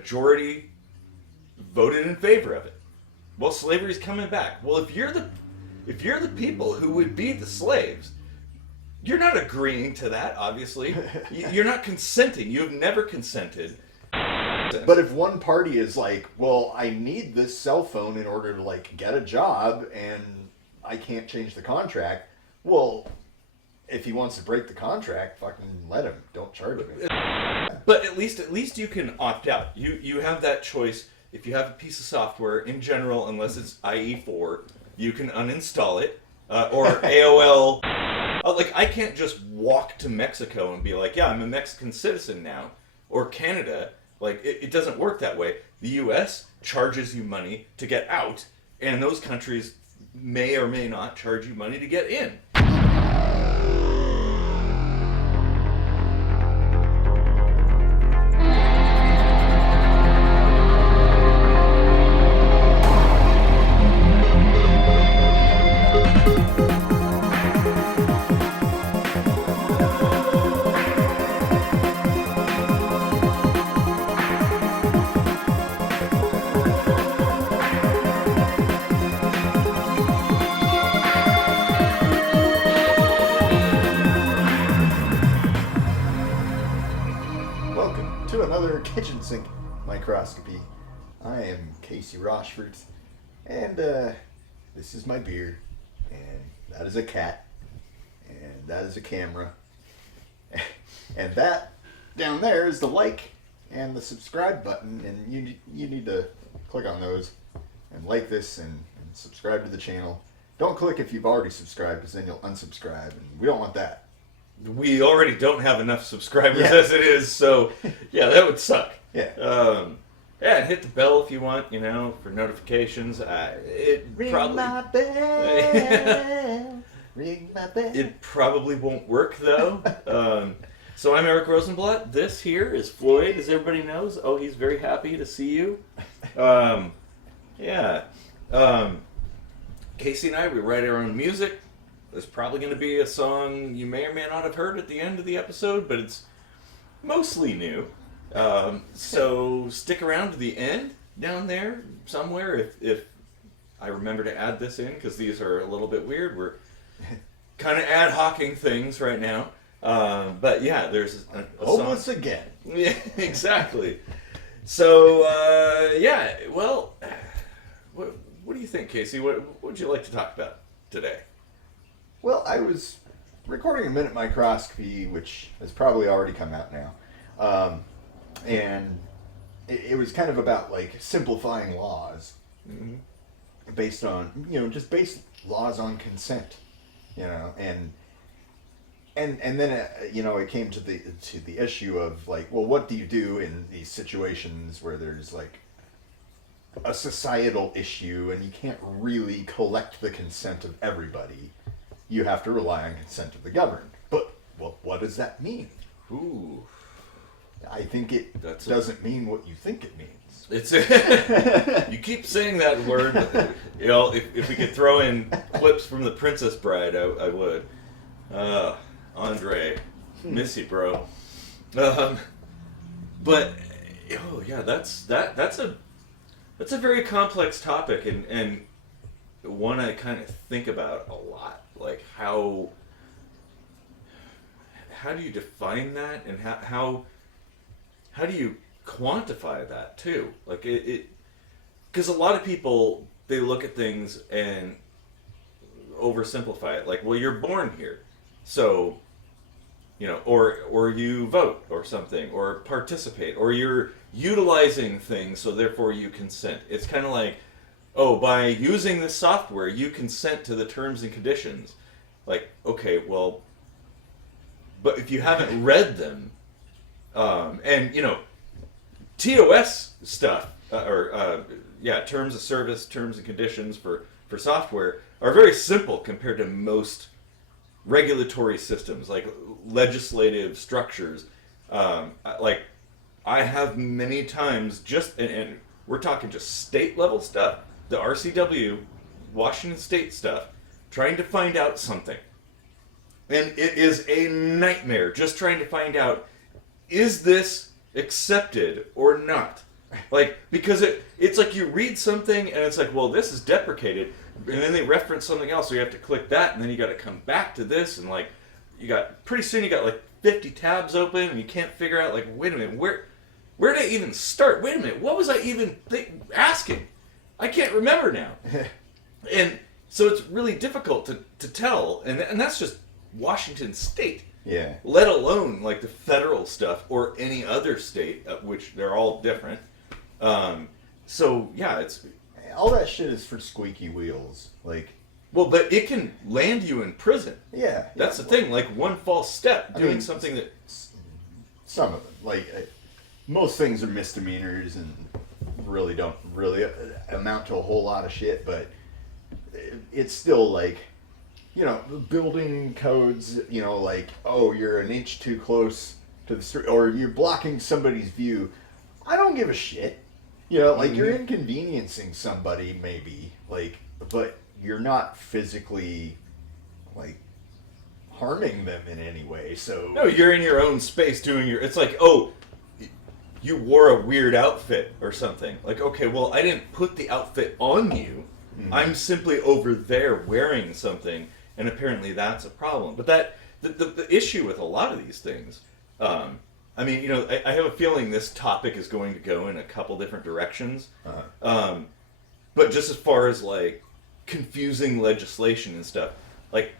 majority voted in favor of it. Well, slavery's coming back. Well, if you're the people who would be the slaves, you're not agreeing to that, obviously. You're not consenting. You have never consented. But if one party is like, well, I need this cell phone in order to, like, get a job, and I can't change the contract, well, if he wants to break the contract, fucking let him. Don't charge him. But at least you can opt out. You have that choice. If you have a piece of software, in general, unless it's IE4, you can uninstall it. Or AOL. Like, I can't just walk to Mexico and be like, yeah, I'm a Mexican citizen now. Or Canada. Like, it doesn't work that way. The US charges you money to get out, and those countries may or may not charge you money to get in. Kitchen sink microscopy. I am Casey Rochford, and this is my beer, and that is a cat, and that is a camera, and that down there is the like and the subscribe button, and you need to click on those and like this and subscribe to the channel. Don't click if you've already subscribed, because then you'll unsubscribe, and we don't want that. We already don't have enough subscribers as it is, so yeah, that would suck. Yeah. And hit the bell if you want, for notifications. Ring my bell. Ring my bell. It probably won't work though. So I'm Eric Rosenblatt. This here is Floyd, as everybody knows. Oh, he's very happy to see you. Casey and I, we write our own music. There's probably going to be a song you may or may not have heard at the end of the episode, but it's mostly new. So stick around to the end down there somewhere if I remember to add this in, because these are a little bit weird. We're kind of ad hocing things right now. But yeah, there's a Homeless song. Again. Yeah, exactly. So, well, what do you think, Casey? What would you like to talk about today? Well, I was recording a Minute Microscopy, which has probably already come out now. And it was kind of about, like, simplifying laws based on, just based laws on consent, and then, it came to the issue of, like, well, what do you do in these situations where there's, like, a societal issue and you can't really collect the consent of everybody? You have to rely on consent of the governed. But what does that mean? Ooh. I think it doesn't mean what you think it means. It's you keep saying that word. If we could throw in clips from The Princess Bride, I would. Andre, miss you, bro. But that's a very complex topic and one I kind of think about a lot. Like how do you define that, and how do you quantify that too? Like it because a lot of people, they look at things and oversimplify it. Like, well, you're born here, so or you vote or something, or participate, or you're utilizing things, so therefore you consent. It's kind of like, oh, by using this software, you consent to the terms and conditions. Like, okay, well, but if you haven't read them, and, TOS stuff, terms of service, terms and conditions for software are very simple compared to most regulatory systems, like legislative structures. Like, I have many times and we're talking just state level stuff, the RCW, Washington State stuff, trying to find out something. And it is a nightmare just trying to find out, is this accepted or not? Like, because it's like you read something and it's like, well, this is deprecated, and then they reference something else, so you have to click that, and then you got to come back to this, and like, pretty soon you got like 50 tabs open, and you can't figure out, like, wait a minute, where did I even start? Wait a minute, what was I even asking? I can't remember now. And so it's really difficult to tell, and that's just Washington State. Yeah. Let alone like the federal stuff or any other state, which they're all different. So yeah, it's all that shit is for squeaky wheels. Like, well, but it can land you in prison. Yeah. That's the thing. Like one false step, doing something that some of them, like most things are misdemeanors and really don't amount to a whole lot of shit, but it's still like, you know, building codes, you know, like, oh, you're an inch too close to the street, or you're blocking somebody's view. I don't give a shit. You know, like, you're inconveniencing somebody, maybe, like, but you're not physically, like, harming them in any way, so... No, you're in your own space doing it's like, oh, you wore a weird outfit or something. Like, okay, well, I didn't put the outfit on you. I'm simply over there wearing something, and apparently that's a problem. But the issue with a lot of these things, I mean, you know, I have a feeling this topic is going to go in a couple different directions. But just as far as, like, confusing legislation and stuff, like,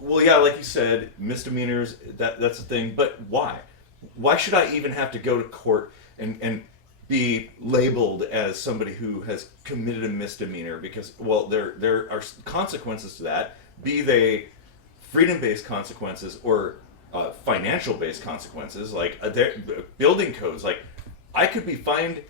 well, yeah, like you said, misdemeanors, that's a thing, but why? Why should I even have to go to court and be labeled as somebody who has committed a misdemeanor? Because, well, there are consequences to that, be they freedom-based consequences or financial-based consequences, like building codes. Like, I could be fined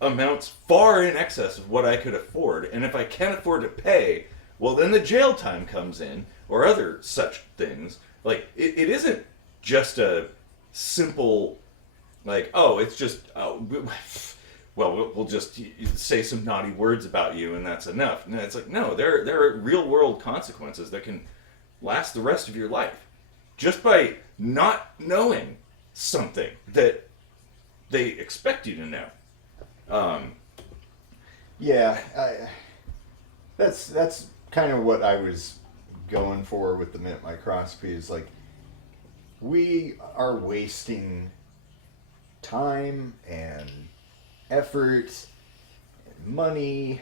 amounts far in excess of what I could afford, and if I can't afford to pay, well, then the jail time comes in, or other such things. Like, it isn't just a simple, like, oh, it's just, well, we'll just say some naughty words about you and that's enough. And it's like, no, there are real world consequences that can last the rest of your life just by not knowing something that they expect you to know. Yeah, that's kind of what I was going for with the minute microscopy, is like, we are wasting time and effort and money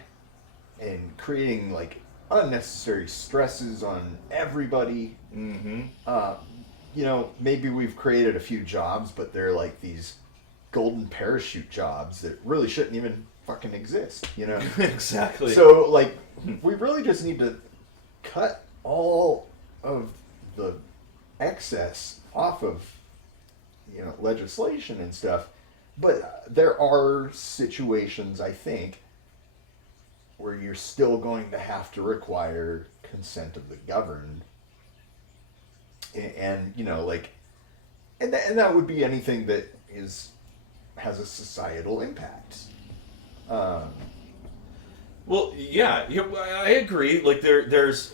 and creating, like, unnecessary stresses on everybody. You know, maybe we've created a few jobs, but they're like these golden parachute jobs that really shouldn't even fucking exist, you know? Exactly. So, like, we really just need to cut all of the excess off of, you know, legislation and stuff. But there are situations, I think, where you're still going to have to require consent of the governed. And you know, like, and that would be anything that has a societal impact. Well, yeah, I agree. Like, there's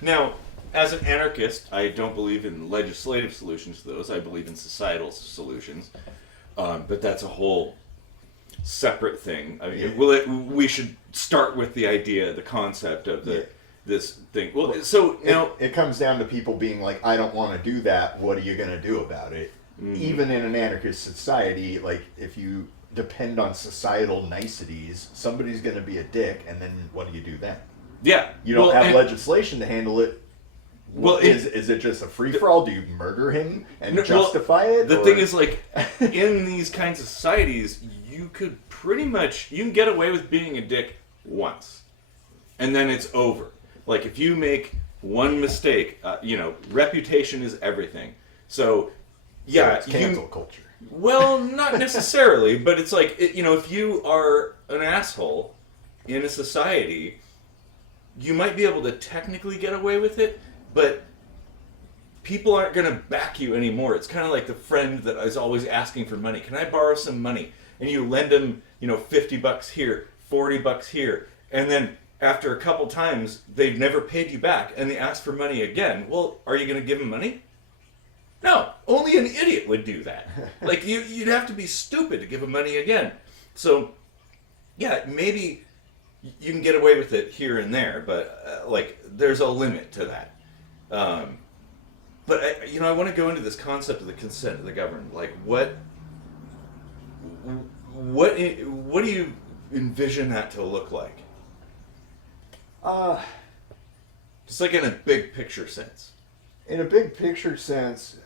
now, as an anarchist, I don't believe in legislative solutions to those. I believe in societal solutions. But that's a whole separate thing. I mean, we should start with the idea, the concept of this thing. Well, so now it comes down to people being like, I don't want to do that. What are you going to do about it? Even in an anarchist society, like, if you depend on societal niceties, somebody's going to be a dick, and then what do you do then? Yeah, you don't have legislation to handle it. Well, is it just a free-for-all? Do you murder him and justify it? The thing is, like, in these kinds of societies, you can get away with being a dick once, and then it's over. Like, if you make one mistake, you know, reputation is everything. So, yeah, it's cancel culture. Well, not necessarily, but it's like, you know, if you are an asshole in a society, you might be able to technically get away with it, but people aren't going to back you anymore. It's kind of like the friend that is always asking for money. Can I borrow some money? And you lend them, you know, $50 here, $40 here, and then after a couple times, they've never paid you back, and they ask for money again. Well, are you going to give them money? No, only an idiot would do that. Like, you'd have to be stupid to give them money again. So, yeah, maybe you can get away with it here and there, but like there's a limit to that. But I want to go into this concept of the consent of the governed. Like, what do you envision that to look like? Just like in a big picture sense. In a big picture sense,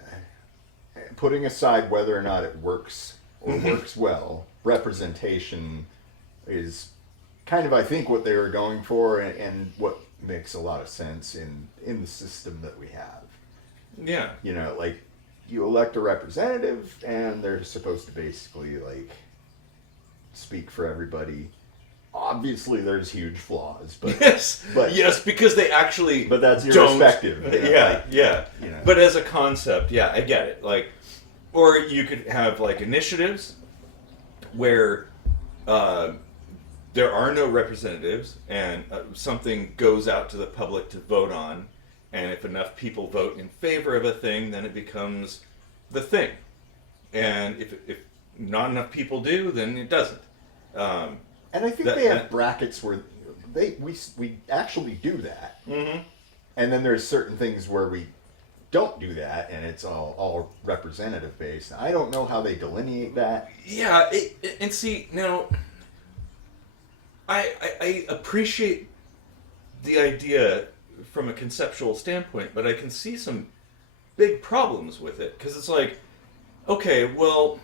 putting aside whether or not it works or works well, representation is kind of, I think, what they were going for, and what makes a lot of sense in the system that we have. Yeah. Like, you elect a representative, and they're supposed to basically, like, speak for everybody. Obviously, there's huge flaws, but yes, because they actually but that's irrespective. Yeah. But as a concept, yeah, I get it. Like, or you could have like initiatives where there are no representatives, and something goes out to the public to vote on, and if enough people vote in favor of a thing, then it becomes the thing. And if not enough people do, then it doesn't. And I think they have brackets where we actually do that. Mm-hmm. And then there's certain things where we don't do that, and it's all representative based. I don't know how they delineate that. Yeah, and see, now, I appreciate the idea from a conceptual standpoint, but I can see some big problems with it, because it's like, okay, well,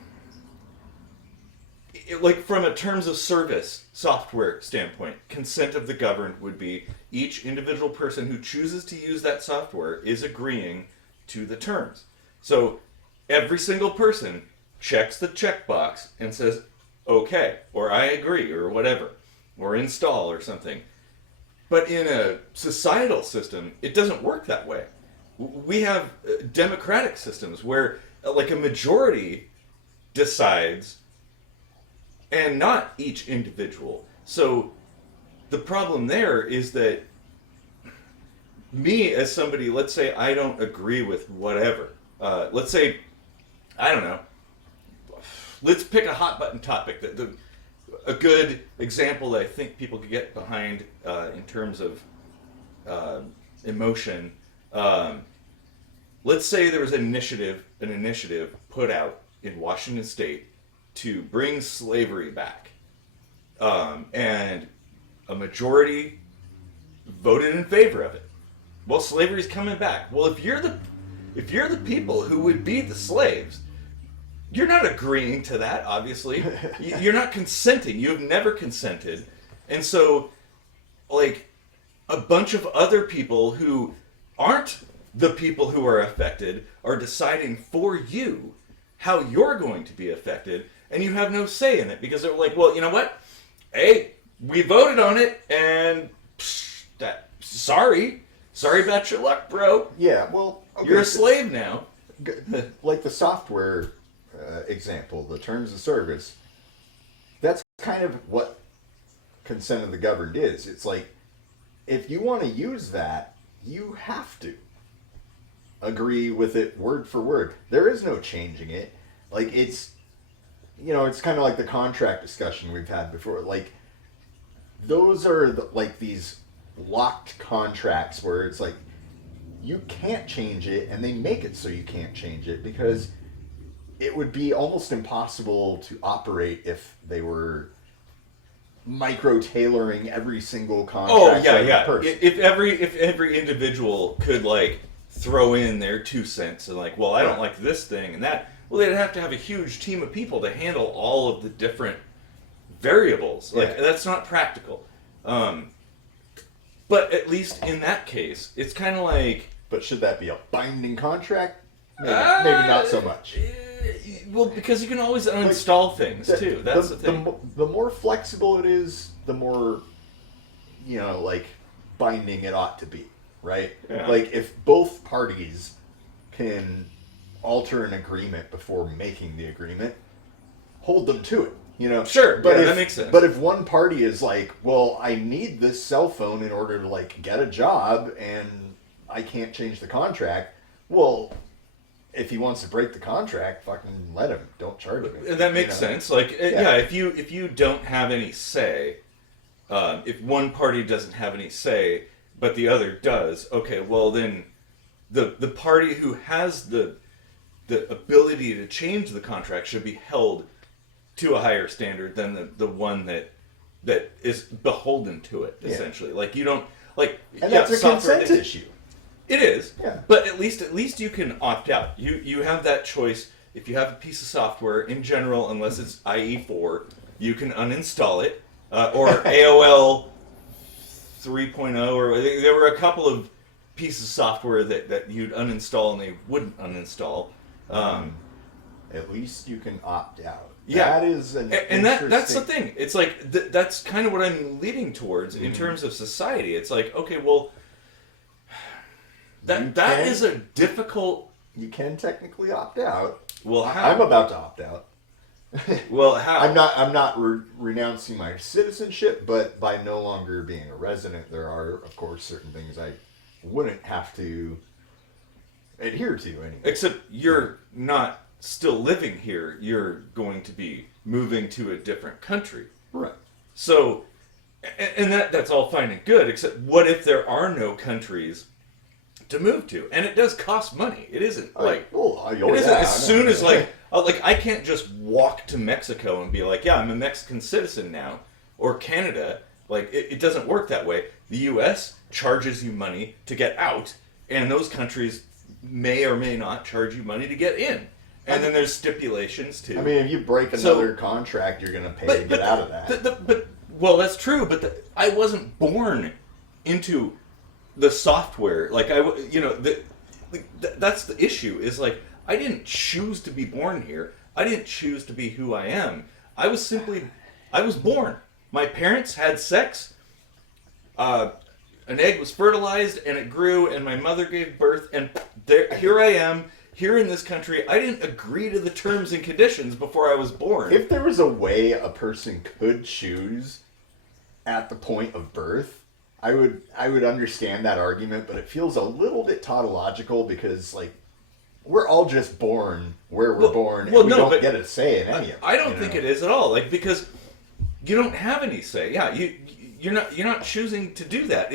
like from a terms of service software standpoint, consent of the governed would be each individual person who chooses to use that software is agreeing to the terms. So every single person checks the checkbox and says, okay, or I agree, or whatever, or install or something. But in a societal system, it doesn't work that way. We have democratic systems where like a majority decides and not each individual. So the problem there is that me as somebody, let's say I don't agree with whatever. Let's say, I don't know, let's pick a hot button topic. A good example that I think people could get behind in terms of emotion. Let's say there was an initiative put out in Washington State to bring slavery back, and a majority voted in favor of it. Well, slavery's coming back. Well, if you're the people who would be the slaves, you're not agreeing to that. Obviously, you're not consenting. You have never consented, and so, like, a bunch of other people who aren't the people who are affected are deciding for you how you're going to be affected. And you have no say in it because they're like, well, you know what? Hey, we voted on it, and sorry about your luck, bro. Yeah, well, okay, you're a slave now. Like the software example, the terms of service. That's kind of what consent of the governed is. It's like, if you want to use that, you have to agree with it word for word. There is no changing it. Like, it's kind of like the contract discussion we've had before. Like, those are like these locked contracts where it's like, you can't change it, and they make it so you can't change it because it would be almost impossible to operate if they were micro-tailoring every single contract. Oh, yeah. Person. If every individual could, like, throw in their 2 cents and, like, well, I don't like this thing and that, well, they'd have to have a huge team of people to handle all of the different variables. Like, that's not practical. But at least in that case, it's kind of like... But should that be a binding contract? Maybe not so much. Well, because you can always uninstall things, too. That's the thing. The more flexible it is, the more, binding it ought to be, right? Yeah. Like, if both parties can alter an agreement before making the agreement, hold them to it, Sure, but that makes sense. But if one party is like, well, I need this cell phone in order to, like, get a job, and I can't change the contract, well, if he wants to break the contract, fucking let him. Don't charge me. And that makes sense. Like, yeah, if you don't have any say, if one party doesn't have any say, but the other does, okay, well then, the party who has the ability to change the contract should be held to a higher standard than the one that is beholden to it, essentially. Like, you don't, like, and that's a consent issue. It is, yeah. But at least you can opt out. You have that choice. If you have a piece of software, in general, unless it's IE4, you can uninstall it, or AOL 3.0, or there were a couple of pieces of software that you'd uninstall and they wouldn't uninstall. At least you can opt out. Yeah, that is an and that's the thing. It's like that's kind of what I'm leading towards in terms of society. It's like, okay, well, that is a difficult. You can technically opt out. Well, how? I'm about to opt out. Well, how? I'm not renouncing my citizenship, but by no longer being a resident, there are, of course, certain things I wouldn't have to adhere to anyway. Except you're not still living here. You're going to be moving to a different country. Right. So, and that's all fine and good, except what if there are no countries to move to? And it does cost money. It isn't like... it isn't as soon as like I can't just walk to Mexico and be like, yeah, I'm a Mexican citizen now. Or Canada. Like, it doesn't work that way. The U.S. charges you money to get out, and those countries may or may not charge you money to get in. And then there's stipulations too. I mean, if you break another contract, you're going to pay to get out of that. Well, that's true, but I wasn't born into the software. Like, that's the issue, is like, I didn't choose to be born here. I didn't choose to be who I am. I was born. My parents had sex. An egg was fertilized and it grew, and my mother gave birth, and here I am, here in this country. I didn't agree to the terms and conditions before I was born. If there was a way a person could choose at the point of birth, I would understand that argument, but it feels a little bit tautological because, like, we're all just born where we're born, and we don't get a say in any of it. I don't think it is at all. Like, because you don't have any say. Yeah, you're not choosing to do that.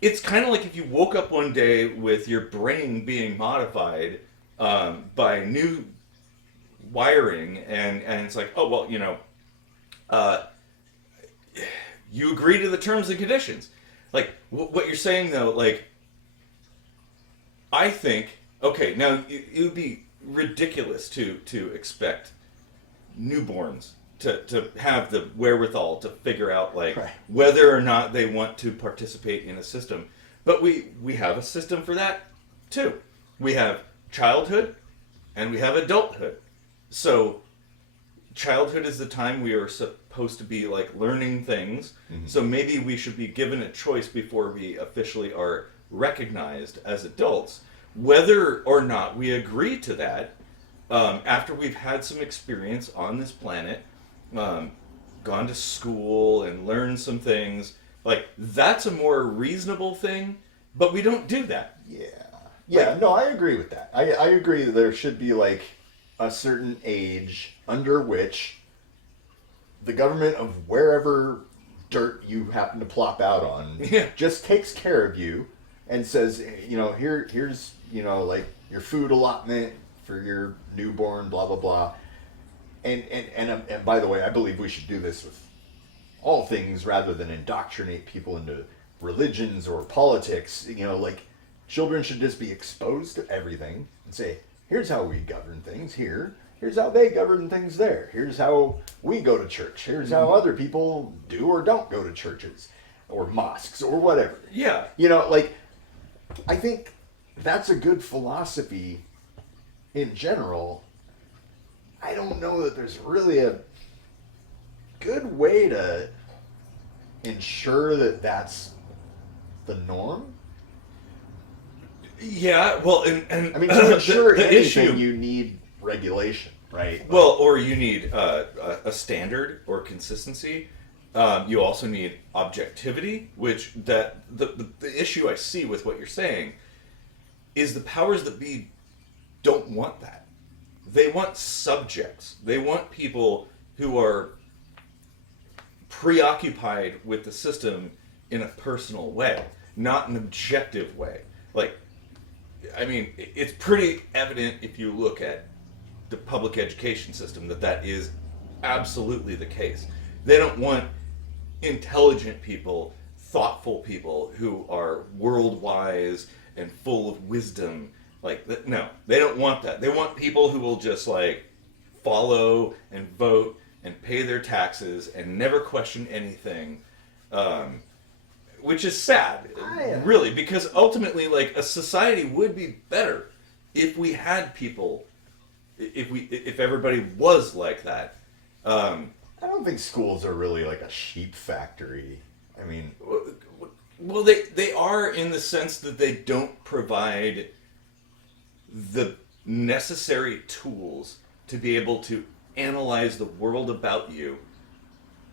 It's kind of like if you woke up one day with your brain being modified by new wiring, and it's like, oh, well, you agree to the terms and conditions. Like, what you're saying, though, like, I think, okay, now, it would be ridiculous to expect newborns to have the wherewithal to figure out, like, whether or not they want to participate in a system. But we have a system for that, too. We have childhood, and we have adulthood. So, childhood is the time we are supposed to be, like, learning things. Mm-hmm. So maybe we should be given a choice before we officially are recognized as adults, whether or not we agree to that after we've had some experience on this planet, gone to school and learned some things. Like, that's a more reasonable thing, but we don't do that. Yeah, no, I agree with that. I agree that there should be, like, a certain age under which the government of wherever dirt you happen to plop out on just takes care of you and says, here's, like, your food allotment for your newborn, blah, blah, blah. And by the way, I believe we should do this with all things rather than indoctrinate people into religions or politics. Like, children should just be exposed to everything and say, here's how we govern things here. Here's how they govern things there. Here's how we go to church. Here's how other people do or don't go to churches or mosques or whatever. Yeah. Like, I think that's a good philosophy in general. I don't know that there's really a good way to ensure that that's the norm. Yeah, well, and I mean, to ensure the anything, issue, you need regulation, right? Well, or you need a standard or consistency. You also need objectivity, which the issue I see with what you're saying is the powers that be don't want that. They want subjects. They want people who are preoccupied with the system in a personal way, not an objective way. Like, I mean, it's pretty evident if you look at the public education system that is absolutely the case. They don't want intelligent people, thoughtful people who are world-wise and full of wisdom. Like, no, they don't want that. They want people who will just, like, follow and vote and pay their taxes and never question anything, which is sad, really, because ultimately, like, a society would be better if we had people, if everybody was like that. I don't think schools are really like a sheep factory. I mean, well, they are in the sense that they don't provide the necessary tools to be able to analyze the world about you.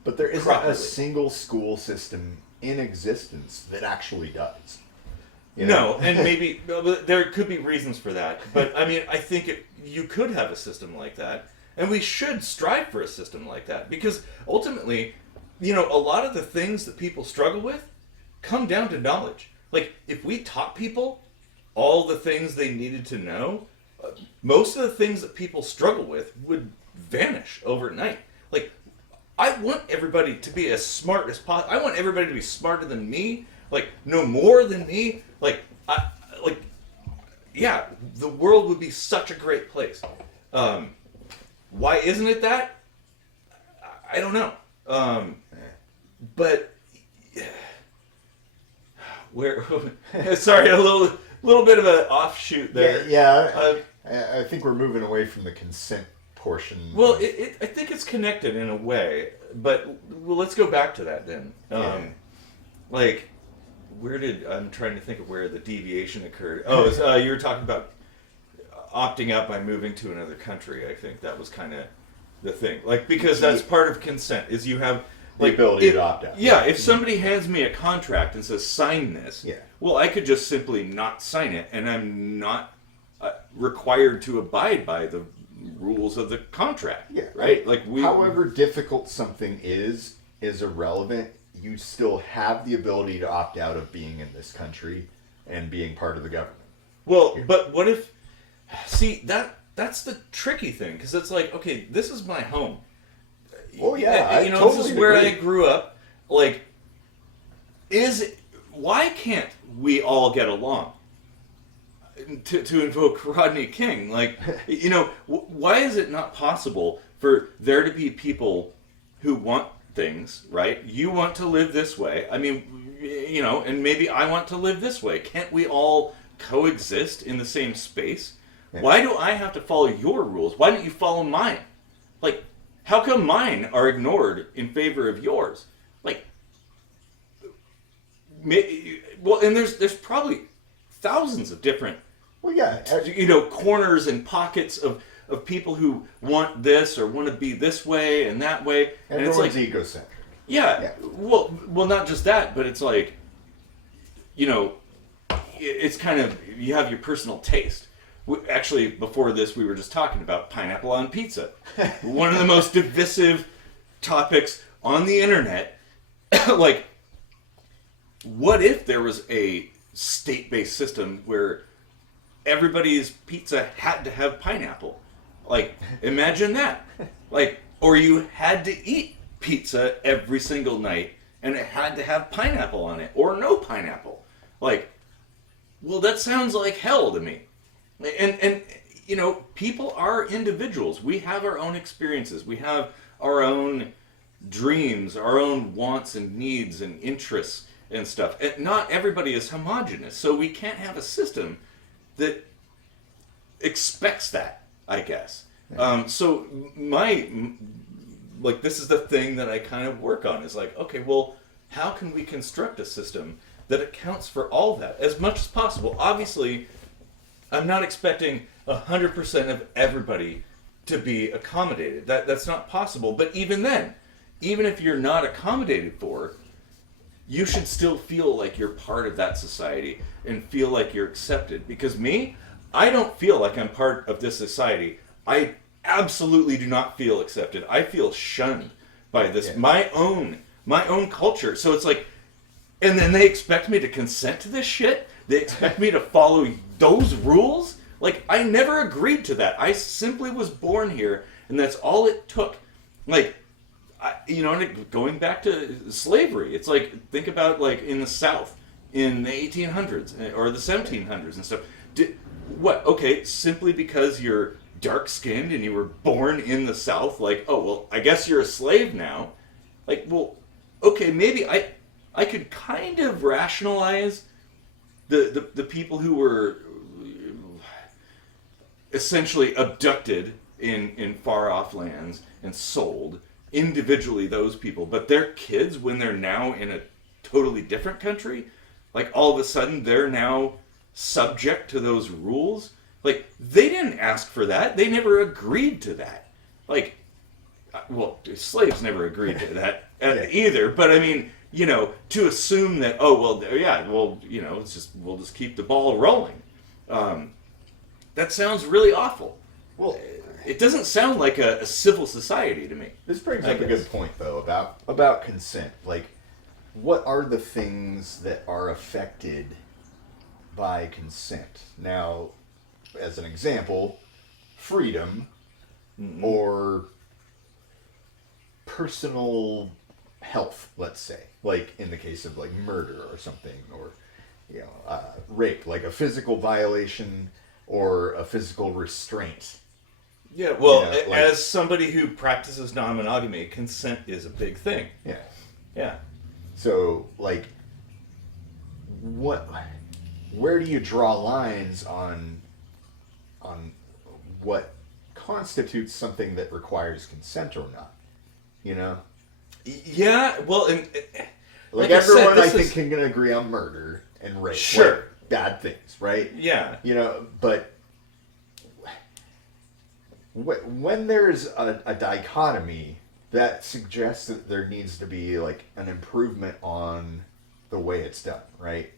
But there isn't properly. a single school system in existence that actually does. You No, know? and maybe there could be reasons for that. But I mean, I think you could have a system like that, and we should strive for a system like that, because ultimately, you know, a lot of the things that people struggle with come down to knowledge. Like, if we taught people all the things they needed to know, most of the things that people struggle with would vanish overnight. Like, I want everybody to be as smart as possible. I want everybody to be smarter than me, like, no more than me. Yeah, the world would be such a great place. Why isn't it that? I don't know. But where? Sorry, a little bit of an offshoot there. Yeah. I think we're moving away from the consent portion. Well, I think it's connected in a way, but let's go back to that then. Like, I'm trying to think of where the deviation occurred. Oh, you were talking about opting out by moving to another country. I think that was kind of the thing. Like, because that's part of consent, is you have, like, the ability to opt out. Yeah, if somebody hands me a contract and says, sign this, yeah. Well, I could just simply not sign it, and I'm not required to abide by the rules of the contract. Yeah. Right? Like, however difficult something is irrelevant. You still have the ability to opt out of being in this country and being part of the government. Well, but what if... See, that's the tricky thing, because it's like, okay, this is my home. Oh, yeah, You know, totally this is where agree. I grew up. Like, why can't we all get along? To invoke Rodney King, like, you know, why is it not possible for there to be people who want things, right? You want to live this way. I mean, you know, and maybe I want to live this way. Can't we all coexist in the same space? Yeah. Why do I have to follow your rules? Why don't you follow mine? Like, how come mine are ignored in favor of yours? Like, well, and there's probably thousands of different, you know, corners and pockets of people who want this or want to be this way and that way. And it's like egocentric. Yeah. Well, not just that, but it's like, you know, it's kind of, you have your personal taste. Actually, before this, we were just talking about pineapple on pizza. One of the most divisive topics on the internet. Like, what if there was a state-based system where everybody's pizza had to have pineapple? Like, imagine that. Like, or you had to eat pizza every single night and it had to have pineapple on it, or no pineapple. Like, well, that sounds like hell to me. And you know, people are individuals. We have our own experiences. We have our own dreams, our own wants and needs and interests and stuff. And not everybody is homogenous, so we can't have a system that expects that, I guess. So this is the thing that I kind of work on, is like, okay, well, how can we construct a system that accounts for all that as much as possible? Obviously, I'm not expecting 100% of everybody to be accommodated. That's not possible. But even then, even if you're not accommodated for, you should still feel like you're part of that society and feel like you're accepted. Because me, I don't feel like I'm part of this society. I absolutely do not feel accepted. I feel shunned by this my own culture. So it's like, and then they expect me to consent to this shit? They expect me to follow those rules? Like, I never agreed to that. I simply was born here, and that's all it took. Like, going back to slavery, it's like, think about, like, in the South, in the 1800s, or the 1700s and stuff. Okay, simply because you're dark-skinned and you were born in the South, like, oh, well, I guess you're a slave now. Like, well, okay, maybe I could kind of rationalize the people who were essentially abducted in far-off lands and sold individually, those people. But their kids, when they're now in a totally different country, like, all of a sudden they're now subject to those rules. Like, they didn't ask for that. They never agreed to that. Like, well, slaves never agreed to that either. But I mean, to assume that, we'll just keep the ball rolling. That sounds really awful. Well, it doesn't sound like a civil society to me. This brings up a good point, though, about consent. Like, what are the things that are affected by consent? Now, as an example, freedom or personal health, let's say, like in the case of like murder or something, or rape, like a physical violation or a physical restraint. Yeah, well, as somebody who practices non-monogamy, consent is a big thing. Yeah. Yeah. So, like, where do you draw lines on what constitutes something that requires consent or not? Yeah, well, and like everyone, I think, can agree on murder and rape. Sure. Like, bad things, right? Yeah. But when there's a dichotomy, that suggests that there needs to be, like, an improvement on the way it's done, right?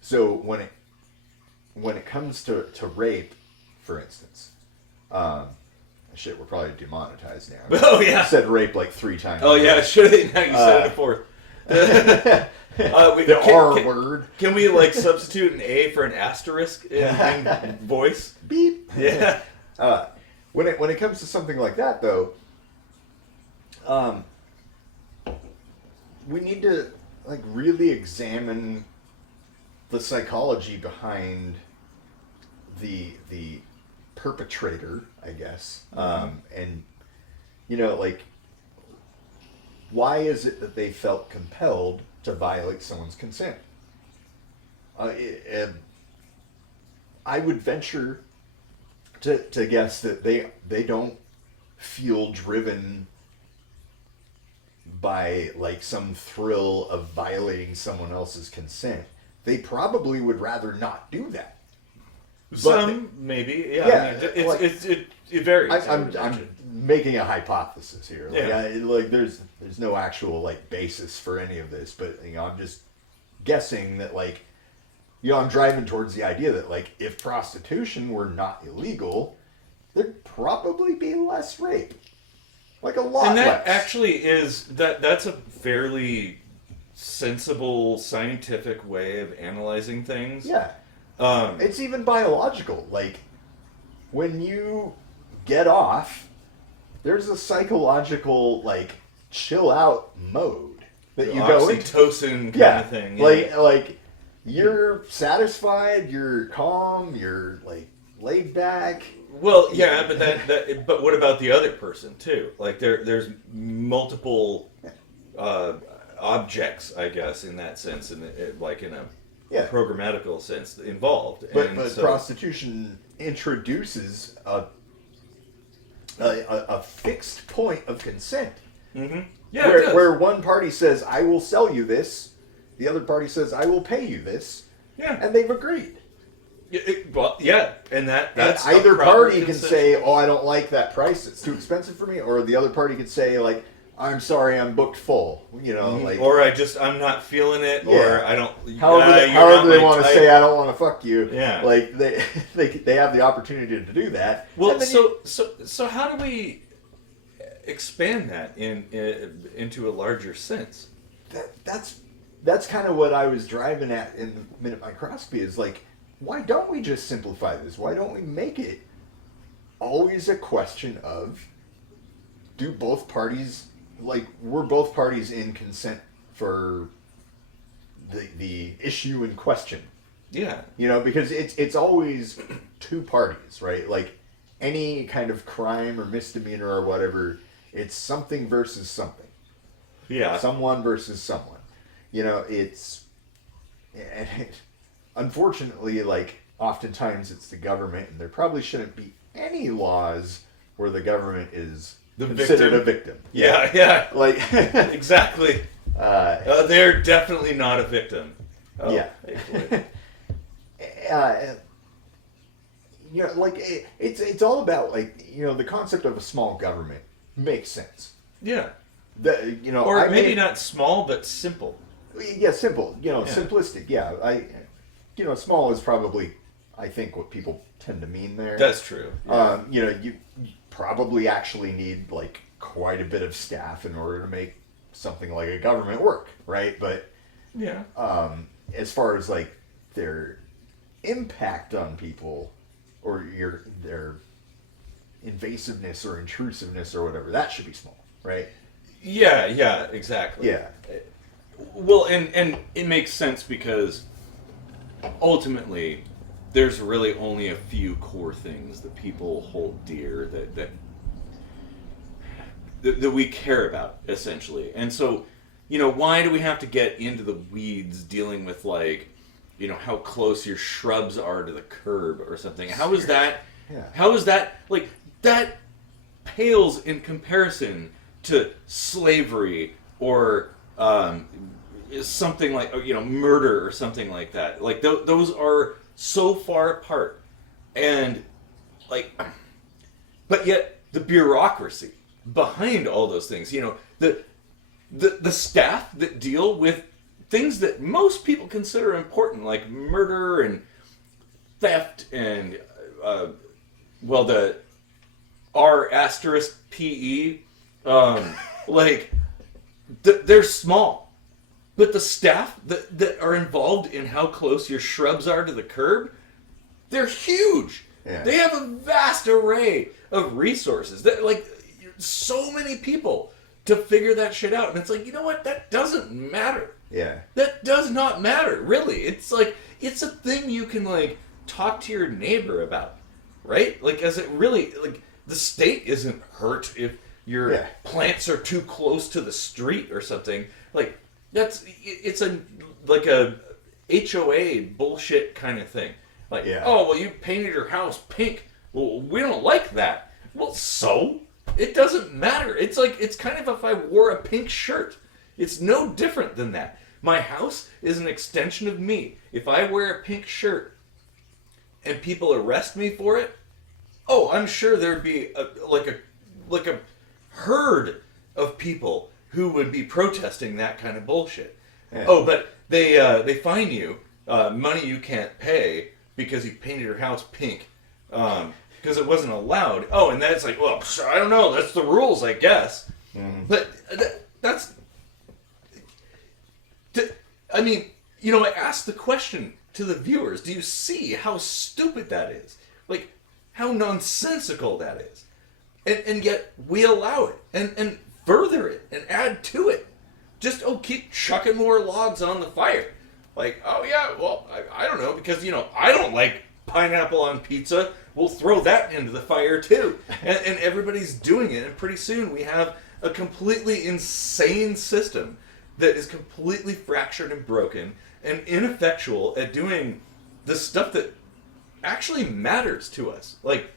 So when it comes to rape, for instance, shit, we're probably demonetized now. Oh yeah, I said rape like 3 times. Oh yeah, should have. Now you said it a fourth. The R word. Can we, like, substitute an A for an asterisk in voice? Beep. Yeah. When it comes to something like that, though, we need to, like, really examine the psychology behind the perpetrator, I guess. And like, why is it that they felt compelled to violate someone's consent? I would venture to guess that they don't feel driven by, like, some thrill of violating someone else's consent. They probably would rather not do that. Some maybe, yeah. Yeah, I mean, it varies. I'm making a hypothesis here. Like, Yeah. There's no actual, like, basis for any of this, but I'm just guessing that, like, I'm driving towards the idea that, like, if prostitution were not illegal, there'd probably be less rape, like, a lot. And that less. actually is that's a fairly sensible scientific way of analyzing things. Yeah. It's even biological. Like, when you get off, there's a psychological, like, chill out mode that you go into. Oxytocin kind of thing. Yeah. Like you're satisfied, you're calm, you're, like, laid back. Well, yeah, but what about the other person too? Like, there's multiple objects, I guess, in that sense, in a programmatical sense involved. But prostitution introduces a fixed point of consent. Mm-hmm. Yeah, where one party says, I will sell you this, the other party says, I will pay you this. Yeah. And they've agreed. And that's either party can say, oh, I don't like that price, it's too expensive for me, or the other party can say, like, I'm sorry, I'm booked full. You know, like or I'm not feeling it, Yeah. or I don't. However they want to type. say, I don't want to fuck you. Yeah. Like they have the opportunity to do that. Well, so how do we expand that into a larger sense? That's kind of what I was driving at in the minute microscopy is like, why don't we just simplify this? Why don't we make it always a question of, do both parties, like, were both parties in consent for the issue in question? Yeah. You know, because it's always two parties, right? Like, any kind of crime or misdemeanor or whatever, it's something versus something. Yeah. Someone versus someone. You know, unfortunately, like, oftentimes it's the government, and there probably shouldn't be any laws where the government is considered a victim. Yeah. Like, exactly. They're definitely not a victim. Oh, yeah. You know, like, it's all about, like, you know, the concept of a small government makes sense. Yeah. You know, or maybe not small, but simple. Yeah, simple. You know, Yeah. simplistic. Yeah, you know, small is probably, I think, what people tend to mean there. That's true. Yeah. You know, you probably actually need like quite a bit of staff in order to make something like a government work, right? But yeah. As far as like their impact on people or their invasiveness or intrusiveness or whatever, that should be small, right? Yeah, exactly. Yeah. Well, and it makes sense because ultimately there's really only a few core things that people hold dear that we care about, essentially. And so, you know, why do we have to get into the weeds dealing with, like, you know, how close your shrubs are to the curb or something? How is that? Yeah. How is that, like, that pales in comparison to slavery or something like, you know, murder or something like that. Like, those are so far apart. And, like, but yet the bureaucracy behind all those things, you know, the staff that deal with things that most people consider important, like murder and theft and, well, the R asterisk PE, like, they're small. But the staff that are involved in how close your shrubs are to the curb, they're huge. Yeah. They have a vast array of resources. That, like, so many people to figure that shit out. And it's like, you know what? That doesn't matter. Yeah. That does not matter, really. It's like, it's a thing you can, like, talk to your neighbor about, right? Like, as it really, like, the state isn't hurt if your plants are too close to the street or something. Like, it's a HOA bullshit kind of thing. Like, oh, well, you painted your house pink. Well, we don't like that. Well, so? It doesn't matter. It's like, it's kind of if I wore a pink shirt. It's no different than that. My house is an extension of me. If I wear a pink shirt and people arrest me for it, oh, I'm sure there'd be a herd of people who would be protesting that kind of bullshit. Yeah. Oh, but they fine you money you can't pay because you painted your house pink because it wasn't allowed. Oh, and that's like, well, I don't know. That's the rules, I guess. Mm-hmm. But that's... I mean, you know, I asked the question to the viewers. Do you see how stupid that is? Like, how nonsensical that is? And yet we allow it and further it and add to it. Just, keep chucking more logs on the fire. Like, oh yeah, well, I don't know, because, you know, I don't like pineapple on pizza. We'll throw that into the fire too. And everybody's doing it, and pretty soon we have a completely insane system that is completely fractured and broken and ineffectual at doing the stuff that actually matters to us. Like,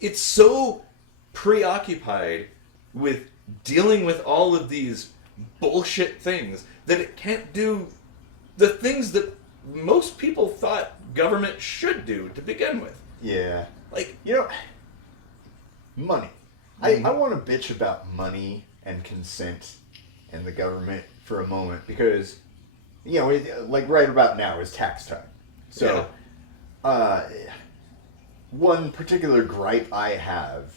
it's so preoccupied with dealing with all of these bullshit things that it can't do the things that most people thought government should do to begin with. Yeah. Like, you know, money. I want to bitch about money and consent and the government for a moment, because, you know, like right about now is tax time. So, one particular gripe I have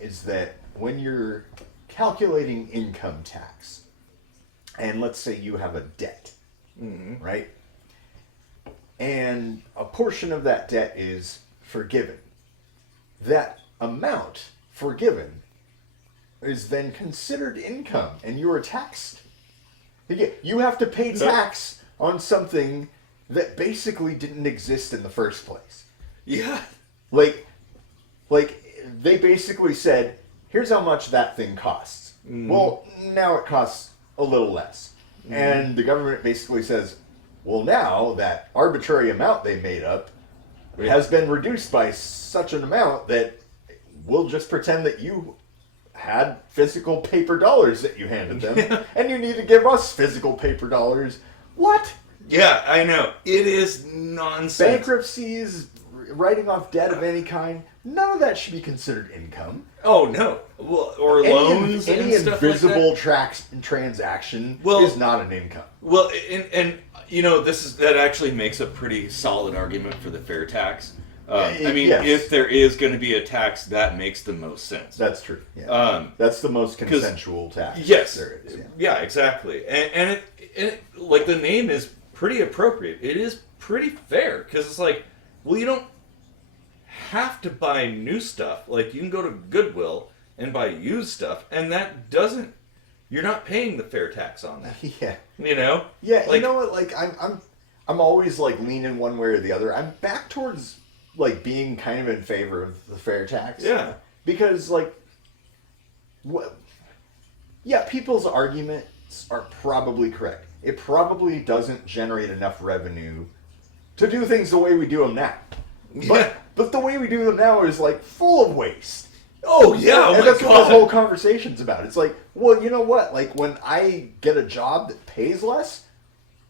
is that when you're calculating income tax, and let's say you have a debt, right? And a portion of that debt is forgiven. That amount forgiven is then considered income, and you are taxed. You have to pay tax on something that basically didn't exist in the first place. Yeah. Like they basically said, here's how much that thing costs. Well, now it costs a little less. And the government basically says, well, now that arbitrary amount they made up has been reduced by such an amount that we'll just pretend that you had physical paper dollars that you handed them, and you need to give us physical paper dollars. What? Yeah, I know. It is nonsense. Bankruptcies, writing off debt of any kind, none of that should be considered income. Oh, no. Well, or loans and any stuff invisible like that. transaction Well, is not an income. Well, and you know, that actually makes a pretty solid argument for the FairTax. I mean, yes. if there is going to be a tax, that makes the most sense. That's true. Yeah. That's the most consensual tax. Yes. There is. Yeah, exactly. And it, like, the name is pretty appropriate. It is pretty fair, because it's like, well, you don't have to buy new stuff. Like, you can go to Goodwill and buy used stuff, and that doesn't. You're not paying the fair tax on that. Yeah. You know. Yeah. Like, you know what? Like, I'm always like leaning one way or the other. I'm back towards like being kind of in favor of the fair tax. Yeah. Because like, people's arguments are probably correct. It probably doesn't generate enough revenue to do things the way we do them now. But the way we do them now is like full of waste. Oh yeah, and that's what the whole conversation's about. It's like, well, you know what? Like, when I get a job that pays less,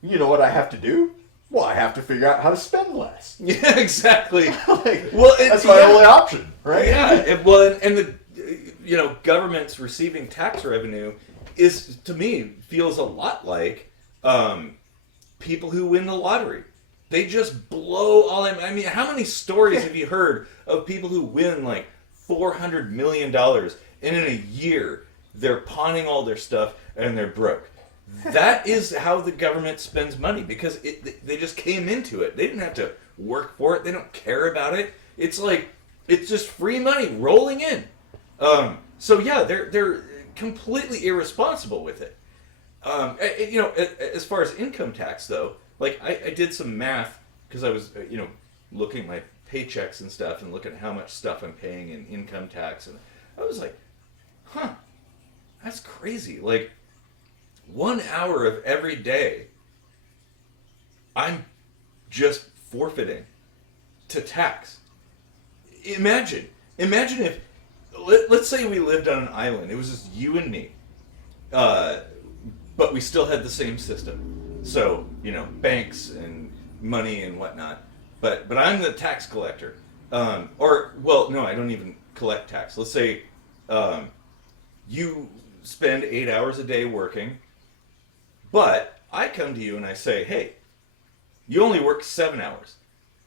you know what I have to do? Well, I have to figure out how to spend less. Yeah, exactly. Like, well, that's my only option, right? Yeah. And the government's receiving tax revenue is, to me, feels a lot like people who win the lottery. They just blow all. I mean, how many stories have you heard of people who win like $400 million, and in a year they're pawning all their stuff and they're broke? That is how the government spends money, because they just came into it. They didn't have to work for it. They don't care about it. It's like, it's just free money rolling in. So yeah, they're completely irresponsible with it. As far as income tax though, like I did some math, because I was looking at my paychecks and stuff and looking at how much stuff I'm paying in income tax, and I was like, that's crazy. Like, 1 hour of every day I'm just forfeiting to tax. Imagine if, let's say we lived on an island. It was just you and me, but we still had the same system. So, banks and money and whatnot. But I'm the tax collector. No, I don't even collect tax. Let's say you spend 8 hours a day working, but I come to you and I say, hey, you only work 7 hours.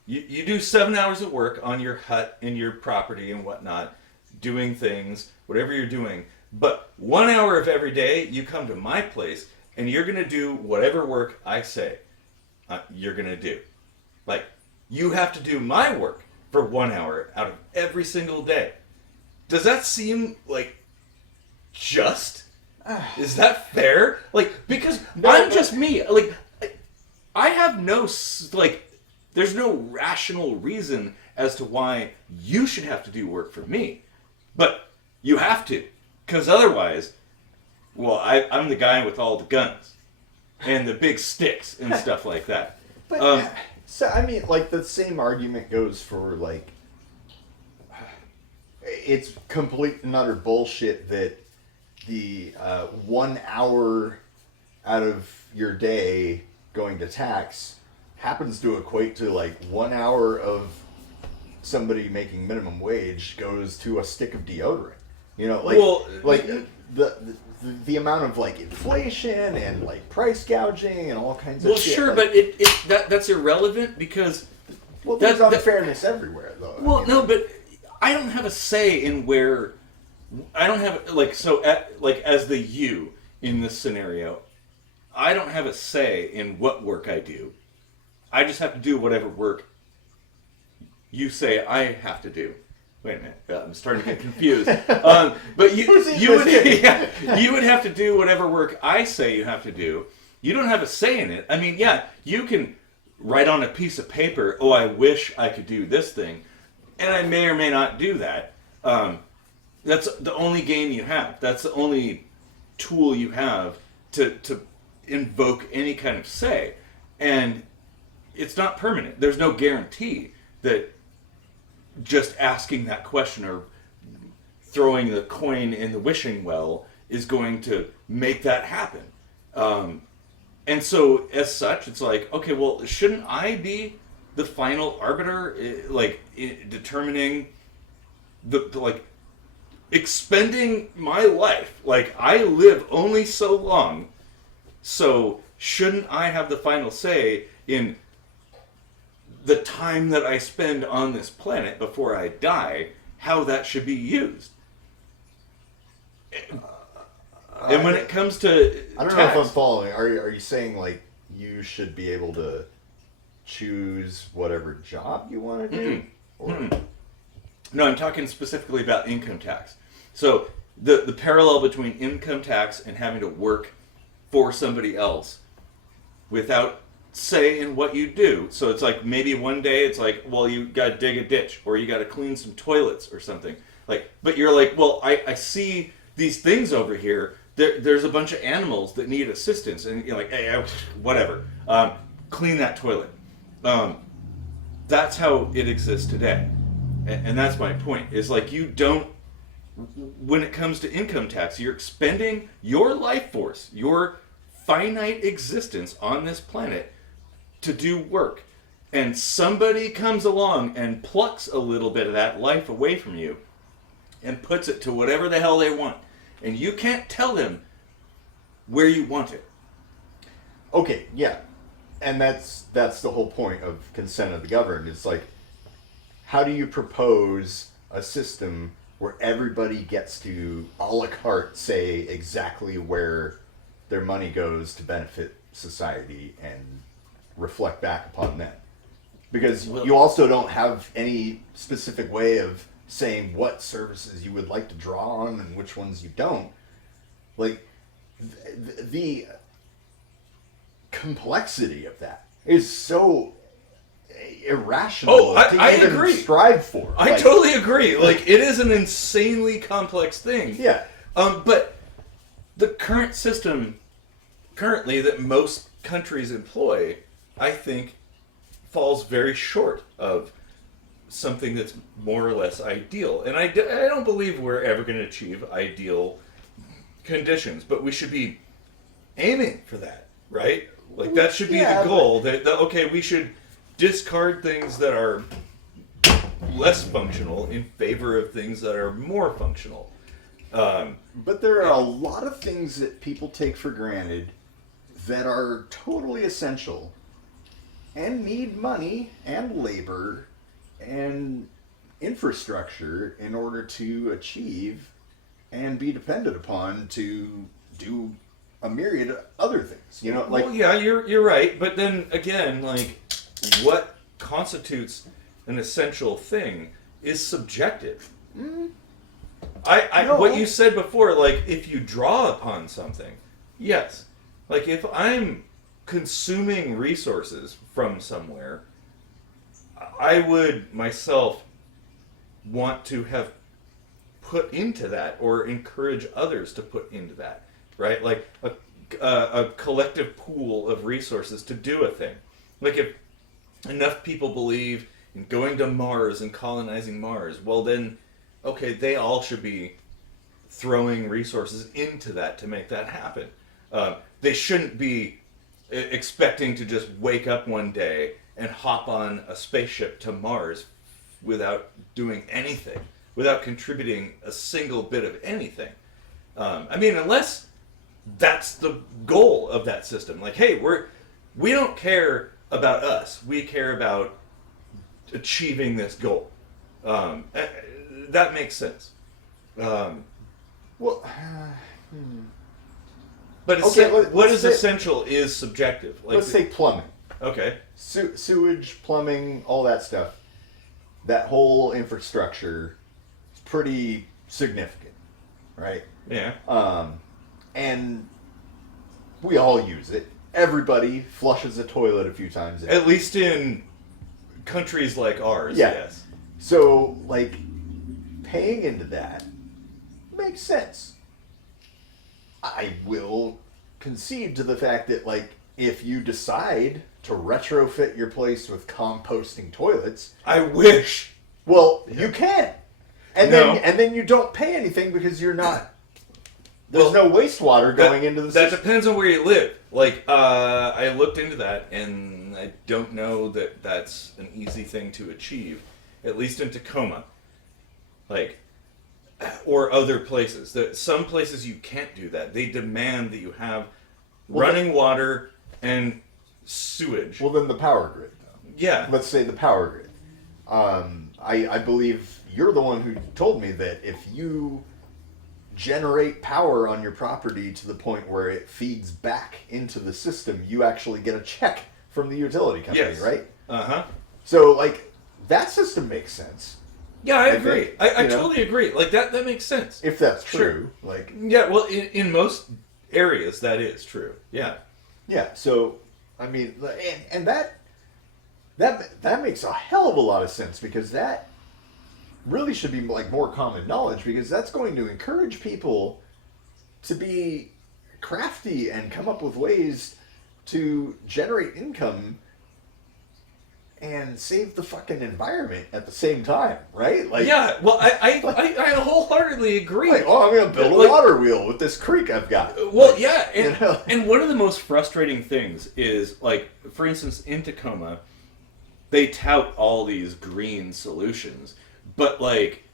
You do 7 hours of work on your hut and your property and whatnot, doing things, whatever you're doing. But 1 hour of every day, you come to my place and you're going to do whatever work I say you're going to do. Like, you have to do my work for 1 hour out of every single day. Does that seem like just? Is that fair? Like, because I'm just me. Like, I have no, like, there's no rational reason as to why you should have to do work for me. But you have to. Because otherwise, well, I'm the guy with all the guns and the big sticks and stuff like that. But, so, I mean, like, the same argument goes for, like, it's complete and utter bullshit that the 1 hour out of your day going to tax happens to equate to, like, 1 hour of somebody making minimum wage goes to a stick of deodorant. the amount of like inflation and like price gouging and all kinds of shit. Sure, like, but that's irrelevant because there's unfairness everywhere, though. Well, no, but I don't have a say in where. I don't have as the you in this scenario, I don't have a say in what work I do. I just have to do whatever work you say I have to do. Wait a minute, I'm starting to get confused. But you would have to do whatever work I say you have to do. You don't have a say in it. I mean, yeah, you can write on a piece of paper, oh, I wish I could do this thing, and I may or may not do that. That's the only game you have. That's the only tool you have to invoke any kind of say. And it's not permanent. There's no guarantee that just asking that question or throwing the coin in the wishing well is going to make that happen. And so, as such, it's like, okay, well, shouldn't I be the final arbiter, determining the expending my life? Like, I live only so long, so shouldn't I have the final say in the time that I spend on this planet before I die, how that should be used? And when it comes to I don't know if I'm following. Are you saying like you should be able to choose whatever job you want to do? No, I'm talking specifically about income tax. So the parallel between income tax and having to work for somebody else without say in what you do. So it's like maybe one day it's like, well, you got to dig a ditch or you got to clean some toilets or something. But you're like, well, I see these things over here. There's a bunch of animals that need assistance, and you're like, hey, whatever, clean that toilet. That's how it exists today, and that's my point. Is like you don't. When it comes to income tax, you're expending your life force, your finite existence on this planet to do work, and somebody comes along and plucks a little bit of that life away from you and puts it to whatever the hell they want. And you can't tell them where you want it. Okay, yeah. And that's the whole point of consent of the governed. It's like, how do you propose a system where everybody gets to a la carte say exactly where their money goes to benefit society and reflect back upon them? Because you also don't have any specific way of saying what services you would like to draw on and which ones you don't. Like, the complexity of that is so irrational I even agree. Strive for. I totally agree. Like, it is an insanely complex thing. Yeah. But the current system, currently, that most countries employ, I think, falls very short of something that's more or less ideal. And I don't believe we're ever going to achieve ideal conditions, but we should be aiming for that, right? Like, that should be the goal. That okay, we should discard things that are less functional in favor of things that are more functional. But there are a lot of things that people take for granted that are totally essential and need money and labor and infrastructure in order to achieve and be depended upon to do a myriad of other things. You know, like, well, yeah, you're right. But then again, like, what constitutes an essential thing is subjective. What you said before, like, if you draw upon something, yes. Like, if I'm consuming resources from somewhere, I would myself want to have put into that or encourage others to put into that, right? Like a collective pool of resources to do a thing. Like, if enough people believe in going to Mars and colonizing Mars, well then, okay, they all should be throwing resources into that to make that happen. They shouldn't be expecting to just wake up one day and hop on a spaceship to Mars without doing anything, without contributing a single bit of anything. I mean, unless that's the goal of that system. Like, hey, we don't care about us. We care about achieving this goal. That makes sense. Well, but okay, what is essential is subjective. Like, let's say plumbing. Okay. Sewage, plumbing, all that stuff. That whole infrastructure is pretty significant, right? Yeah. And we all use it. Everybody flushes a toilet a few times a day. At least in countries like ours, Yeah. yes. So, like, paying into that makes sense. I will concede to the fact that, like, if you decide to retrofit your place with composting toilets, I wish. well, you can. And No. then you don't pay anything because you're not. There's no wastewater going into the That system. depends on where you live. Like, I looked into that, and I don't know that that's an easy thing to achieve, at least in Tacoma. Like, or other places. Some places you can't do that. They demand that you have running water and sewage. Well, then the power grid, though. Yeah. Let's say the power grid. I believe you're the one who told me that if you generate power on your property to the point where it feeds back into the system, you actually get a check from the utility company, Yes. right? Uh-huh. So, like, that system makes sense. Yeah, I I agree. think, I you know. totally agree. Like, that makes sense. If that's Sure. true. Like, Yeah, well, in most areas, that is true. Yeah. yeah, so, I mean, and that makes a hell of a lot of sense, because that really should be, like, more common knowledge, because that's going to encourage people to be crafty and come up with ways to generate income and save the fucking environment at the same time, right? Like, Yeah, well, I wholeheartedly agree. like, oh, I'm going to build a Like- water wheel with this creek I've got. Well, yeah, and, you know? and one of the most frustrating things is, like, for instance, in Tacoma, they tout all these green solutions, but, like,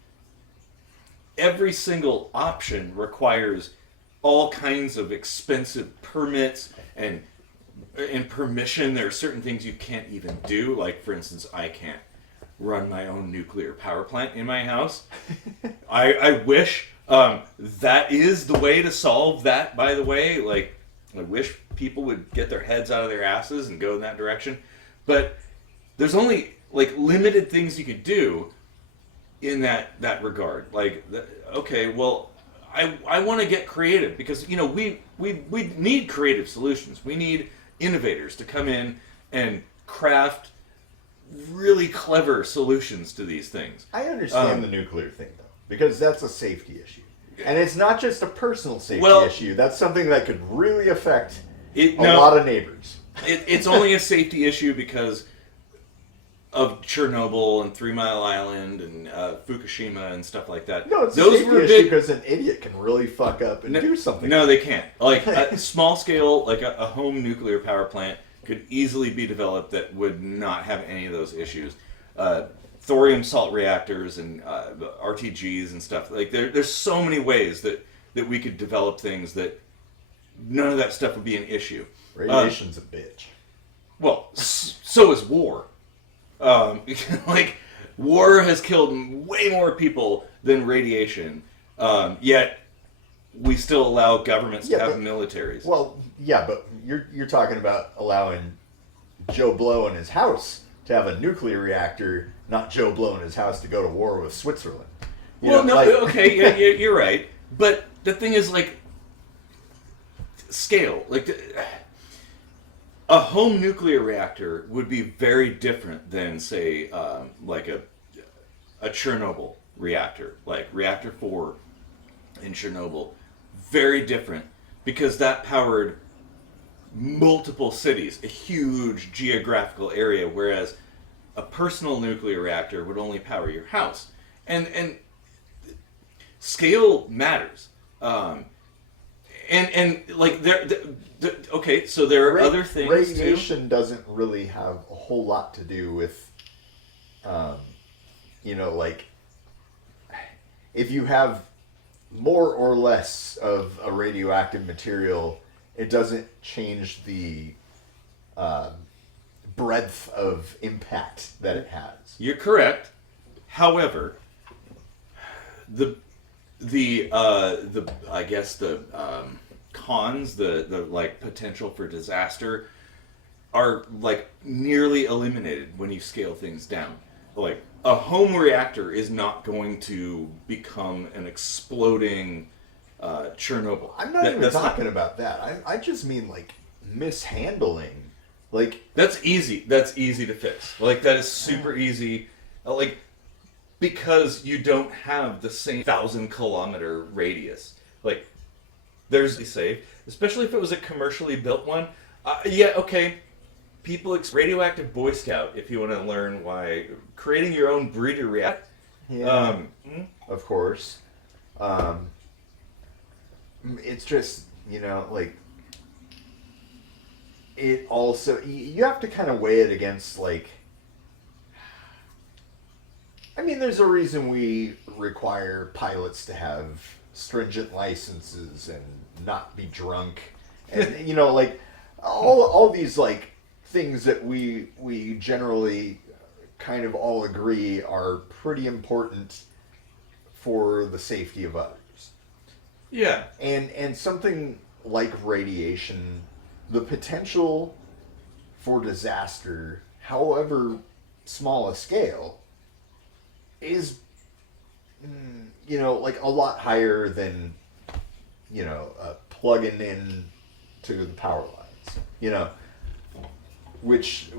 every single option requires all kinds of expensive permits and permission. There are certain things you can't even do. Like, for instance, I can't run my own nuclear power plant in my house. I wish that is the way to solve that, by the way. Like, I wish people would get their heads out of their asses and go in that direction. But there's only, like, limited things you could do in that regard. Like, okay, well, I want to get creative, because, you know, we need creative solutions. We need innovators to come in and craft really clever solutions to these things. I understand the nuclear thing, though, because that's a safety issue. And it's not just a personal safety issue. That's something that could really affect a lot of neighbors. It's only a safety issue because of Chernobyl and 3 Mile Island and Fukushima and stuff like that. No, it's a safety issue because an idiot can really fuck up and do something. No, they can't. Like, a small scale, like a home nuclear power plant could easily be developed that would not have any of those issues. Thorium salt reactors and RTGs and stuff. Like, there's so many ways that we could develop things that none of that stuff would be an issue. Radiation's a bitch. Well, so is war. Like, war has killed way more people than radiation, yet we still allow governments to have militaries. Well, yeah, but you're talking about allowing Joe Blow in his house to have a nuclear reactor, not Joe Blow in his house to go to war with Switzerland. Okay, yeah, you're right. But the thing is, like, scale. Like, a home nuclear reactor would be very different than, say, like a Chernobyl reactor, like Reactor 4 in Chernobyl. Very different, because that powered multiple cities, a huge geographical area, whereas a personal nuclear reactor would only power your house. And scale matters. And like, okay, so there are other things radiation too. Doesn't really have a whole lot to do with, you know, like, if you have more or less of a radioactive material, it doesn't change the breadth of impact that it has. You're correct. However, the I guess the cons, the like potential for disaster, are like nearly eliminated when you scale things down. Like a home reactor is not going to become an exploding Chernobyl. I'm not even talking about that. I just mean like mishandling. Like that's easy. That's easy to fix. Like that is super easy. Like because you don't have the same 1,000-kilometer radius. Like there's safe, especially if it was a commercially built one. Yeah, okay. People radioactive Boy Scout if you want to learn why creating your own breeder reactor. Yeah, of course. It's just, you know, like it also you have to kind of weigh it against like. I mean, there's a reason we require pilots to have stringent licenses and not be drunk, and you know, like all these like things that we generally kind of all agree are pretty important for the safety of others. Yeah. And something like radiation, the potential for disaster, however small a scale, is, you know, like a lot higher than, you know, plugging in to the power lines, you know, which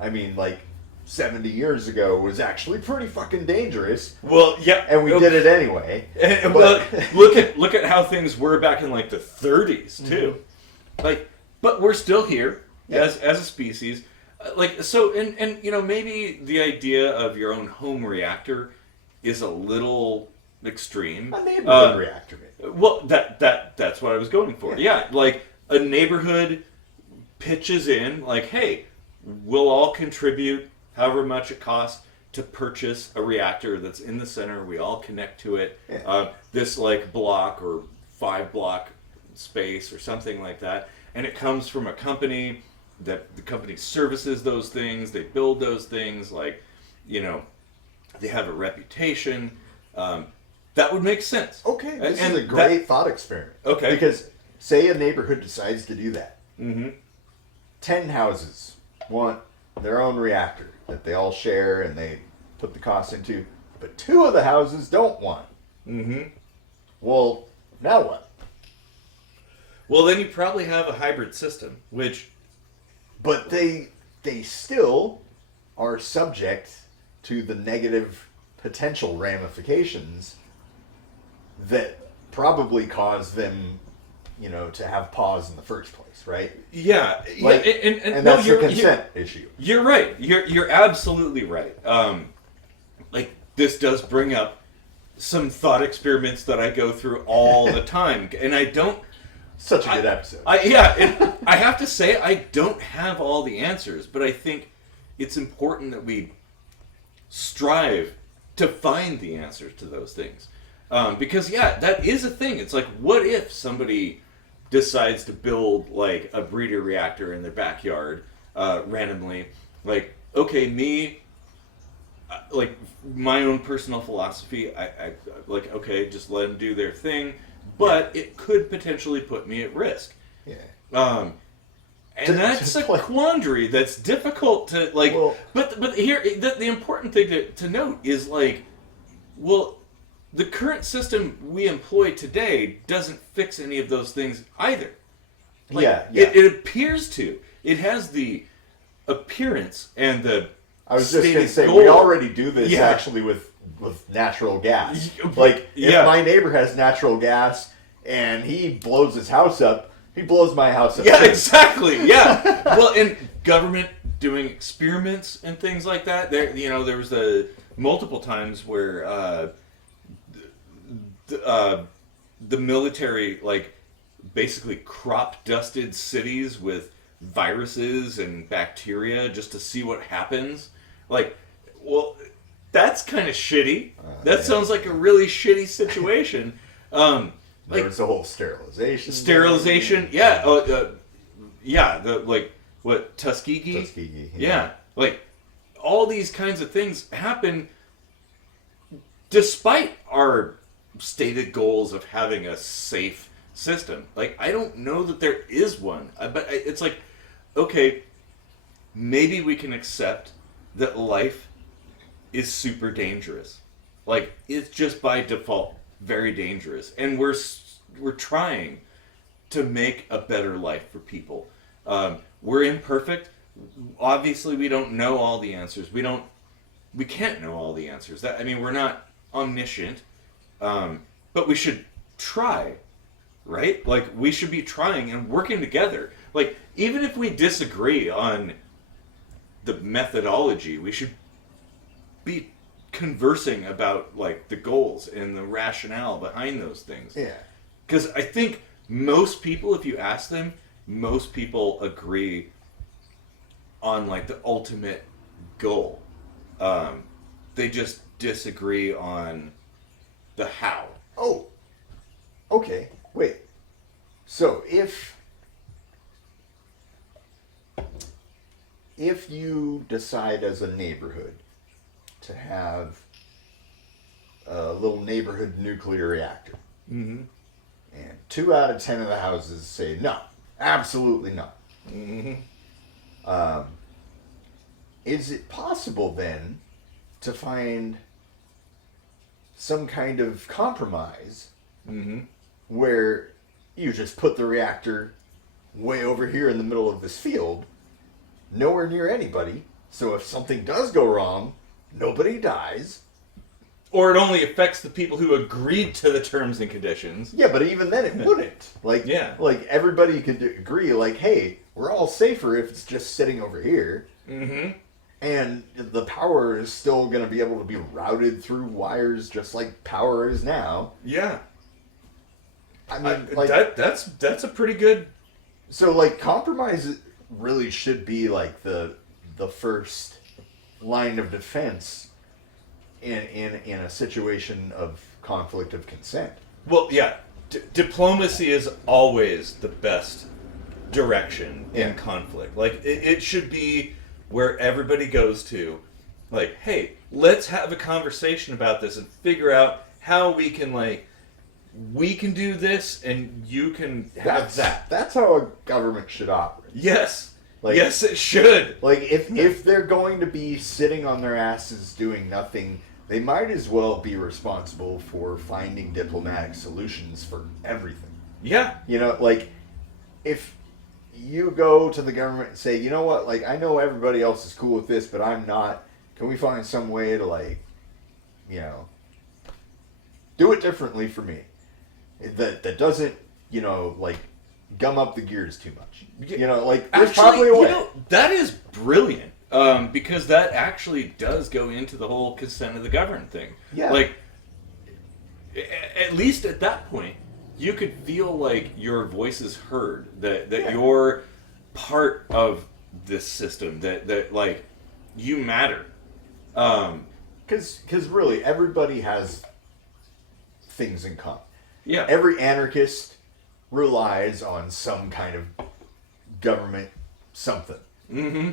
I mean, like 70 years ago was actually pretty fucking dangerous. Well, yeah, and we did it anyway. And, well, look at how things were back in like the 30s too. Mm-hmm. Like, but we're still here as a species. Like so, and you know, maybe the idea of your own home reactor is a little extreme. A neighborhood reactor. Well, that's what I was going for. Yeah, like a neighborhood pitches in, like, hey, we'll all contribute however much it costs to purchase a reactor that's in the center. We all connect to it. Yeah. This like block or 5-block space or something like that, and it comes from a company. That the company services those things, they build those things, like, you know, they have a reputation. That would make sense. Okay, this is a great thought experiment. Okay. Because say a neighborhood decides to do that. Mm-hmm. 10 houses want their own reactor that they all share and they put the cost into, but 2 of the houses don't want. Mm-hmm. Well, now what? Well, then you probably have a hybrid system, which... But they still are subject to the negative potential ramifications that probably cause them, you know, to have pause in the first place, right? Yeah, like, yeah, and that's the consent issue. You're right. You're absolutely right. Like this does bring up some thought experiments that I go through all the time, and I don't. Such a good episode. I have to say, I don't have all the answers, but I think it's important that we strive to find the answers to those things. Because, yeah, that is a thing. It's like, what if somebody decides to build, like, a breeder reactor in their backyard randomly? Like, okay, me, like, my own personal philosophy, I like, okay, just let them do their thing. But it could potentially put me at risk. Yeah. And that's a quandary that's difficult to, like... Well, but here, the important thing to note is, like, well, the current system we employ today doesn't fix any of those things either. Like, it appears to. It has the appearance and the I was just going to say, we already do this actually with natural gas. Like, if my neighbor has natural gas and he blows his house up, he blows my house up. Yeah, too. Exactly. Yeah. Well, and government doing experiments and things like that. There was multiple times where the military, like, basically crop dusted cities with viruses and bacteria just to see what happens. Like, well, that's kind of shitty. That sounds like a really shitty situation. There was the whole sterilization. Sterilization, yeah. Yeah, what, Tuskegee? Tuskegee. Yeah, like, all these kinds of things happen despite our stated goals of having a safe system. Like, I don't know that there is one, but it's like, okay, maybe we can accept that life is super dangerous. Like, it's just by default very dangerous, and we're trying to make a better life for people. We're imperfect. Obviously, we don't know all the answers. We can't know all the answers. We're not omniscient, but we should try, right? Like, we should be trying and working together. Like, even if we disagree on the methodology, we should be conversing about, like, the goals and the rationale behind those things. Yeah. Because I think most people, if you ask them, most people agree on, like, the ultimate goal. They just disagree on the how. Oh. Okay. Wait. So if you decide as a neighborhood to have a little neighborhood nuclear reactor, Mm-hmm. and 2 out of 10 of the houses say no, absolutely not. Mm-hmm. Is it possible then to find some kind of compromise Mm-hmm. where you just put the reactor way over here in the middle of this field, nowhere near anybody, so if something does go wrong, nobody dies? Or it only affects the people who agreed to the terms and conditions. Yeah, but even then it wouldn't. Like, Yeah. like everybody could agree, like, hey, we're all safer if it's just sitting over here. Mm-hmm. And the power is still going to be able to be routed through wires just like power is now. Yeah. I mean, that's a pretty good... So, like, compromise really should be, like, the first line of defense in a situation of conflict of consent. Well, yeah. Diplomacy is always the best direction in conflict. Like, it should be where everybody goes to, like, hey, let's have a conversation about this and figure out how we can, like, we can do this and you can have that. That's how a government should operate. Yes. Like, yes, it should. Like, if they're going to be sitting on their asses doing nothing, they might as well be responsible for finding diplomatic solutions for everything. Yeah. You know, like, if you go to the government and say, you know what, like, I know everybody else is cool with this, but I'm not. Can we find some way to, like, you know, do it differently for me? That doesn't, you know, like, gum up the gears too much. You know, like, there's probably a way. You know, that is brilliant. Because that actually does go into the whole consent of the governed thing. Yeah. Like, at least at that point, you could feel like your voice is heard, that you're part of this system, that like, you matter. Because really, everybody has things in common. Yeah. Every anarchist relies on some kind of government something. Mm-hmm.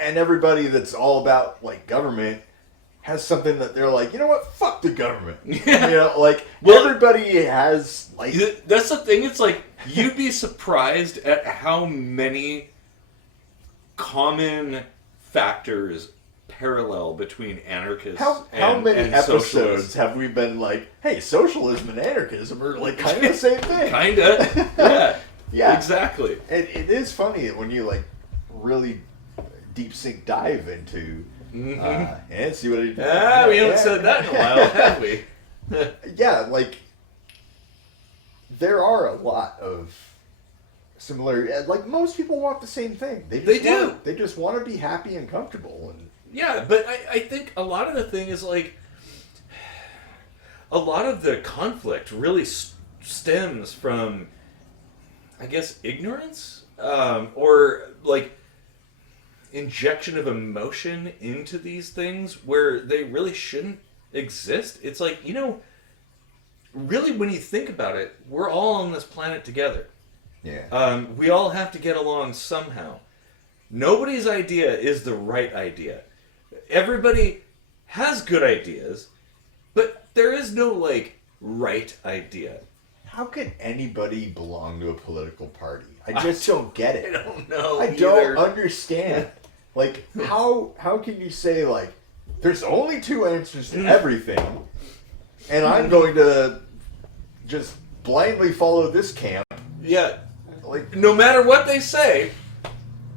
And everybody that's all about, like, government has something that they're like, you know what, fuck the government. Yeah. You know, like, Well, everybody has, like... That's the thing, it's like, you'd be surprised at how many common factors parallel between anarchists How and many and episodes socialists. have we been like, hey, socialism and anarchism are, like, kind of the same thing? Kinda, yeah. Yeah. Exactly. It is funny when you, like, really deep sink dive into... and see what I did. We haven't said that in a while, have we? Yeah, like, there are a lot of similar... Like, most people want the same thing. They do. They just want to be happy and comfortable. And Yeah, but I think a lot of the thing is, like, a lot of the conflict really stems from, I guess, ignorance? Or, like, injection of emotion into these things where they really shouldn't exist. It's like, really when you think about it, we're all on this planet together. Yeah. We all have to get along somehow. Nobody's idea is the right idea. Everybody has good ideas, but there is no, right idea. How can anybody belong to a political party? I just don't get it. I don't know I either. don't understand. How can you say, there's only two answers to everything, and I'm going to just blindly follow this camp? Yeah. No matter what they say,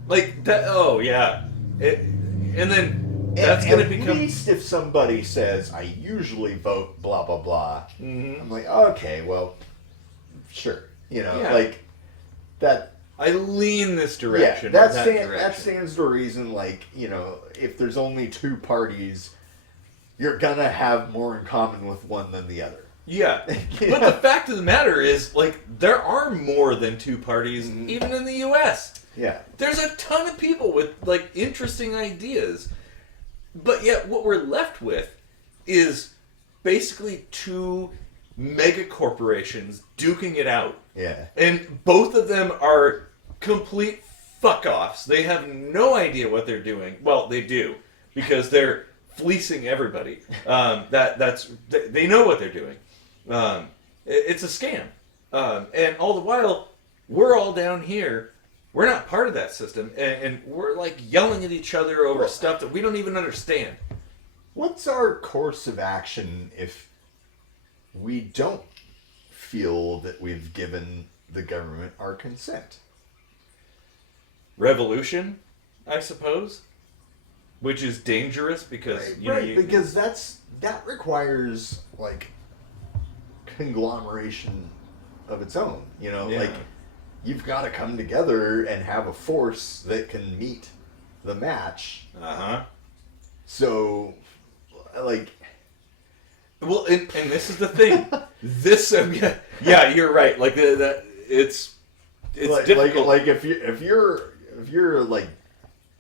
that. Oh yeah. And then that's going to become. At least if somebody says, I usually vote blah blah blah, I'm like, okay, well, sure, that. I lean this direction. Yeah, direction. that stands to reason. If there's only two parties, you're gonna have more in common with one than the other. Yeah, but the fact of the matter is, there are more than two parties, even in the U.S. Yeah. There's a ton of people with, interesting ideas. But yet, what we're left with is basically two mega corporations duking it out. Yeah. And both of them are complete fuck-offs. They have no idea what they're doing. Well, they do, because they're fleecing everybody. They know what they're doing. It's a scam. And all the while, we're all down here. We're not part of that system. And we're yelling at each other over stuff that we don't even understand. What's our course of action if we don't feel that we've given the government our consent? Revolution, I suppose. Which is dangerous because... because that requires, conglomeration of its own. You've got to come together and have a force that can meet the match. So, well, and this is the thing. Yeah, you're right. It's difficult. If you're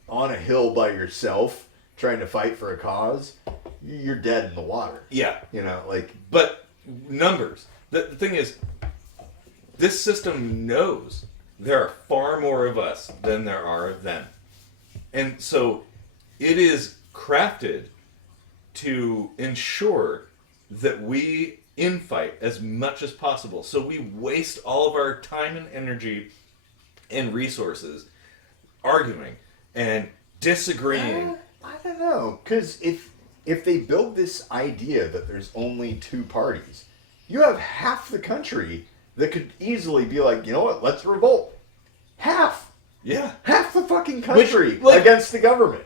on a hill by yourself trying to fight for a cause, you're dead in the water. Yeah. But numbers. The thing is, this system knows there are far more of us than there are of them. And so it is crafted to ensure that we infight as much as possible. So we waste all of our time and energy and resources arguing and disagreeing. I don't know, because if they build this idea that there's only two parties, you have half the country that could easily be like, you know what, let's revolt. Half. Yeah. Half the fucking country Which, against the government.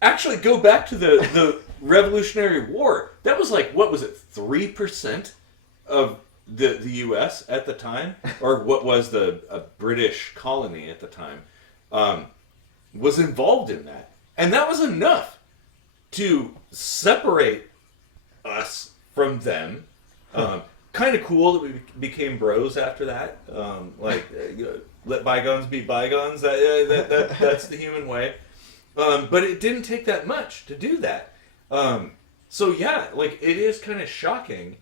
Actually, go back to the Revolutionary War. That was what was it, 3% of the U.S. at the time? Or what was a British colony at the time? Was involved in that. And that was enough to separate us from them. Kind of cool that we became bros after that. Let bygones be bygones. That's the human way. But it didn't take that much to do that. So yeah, it is kind of shocking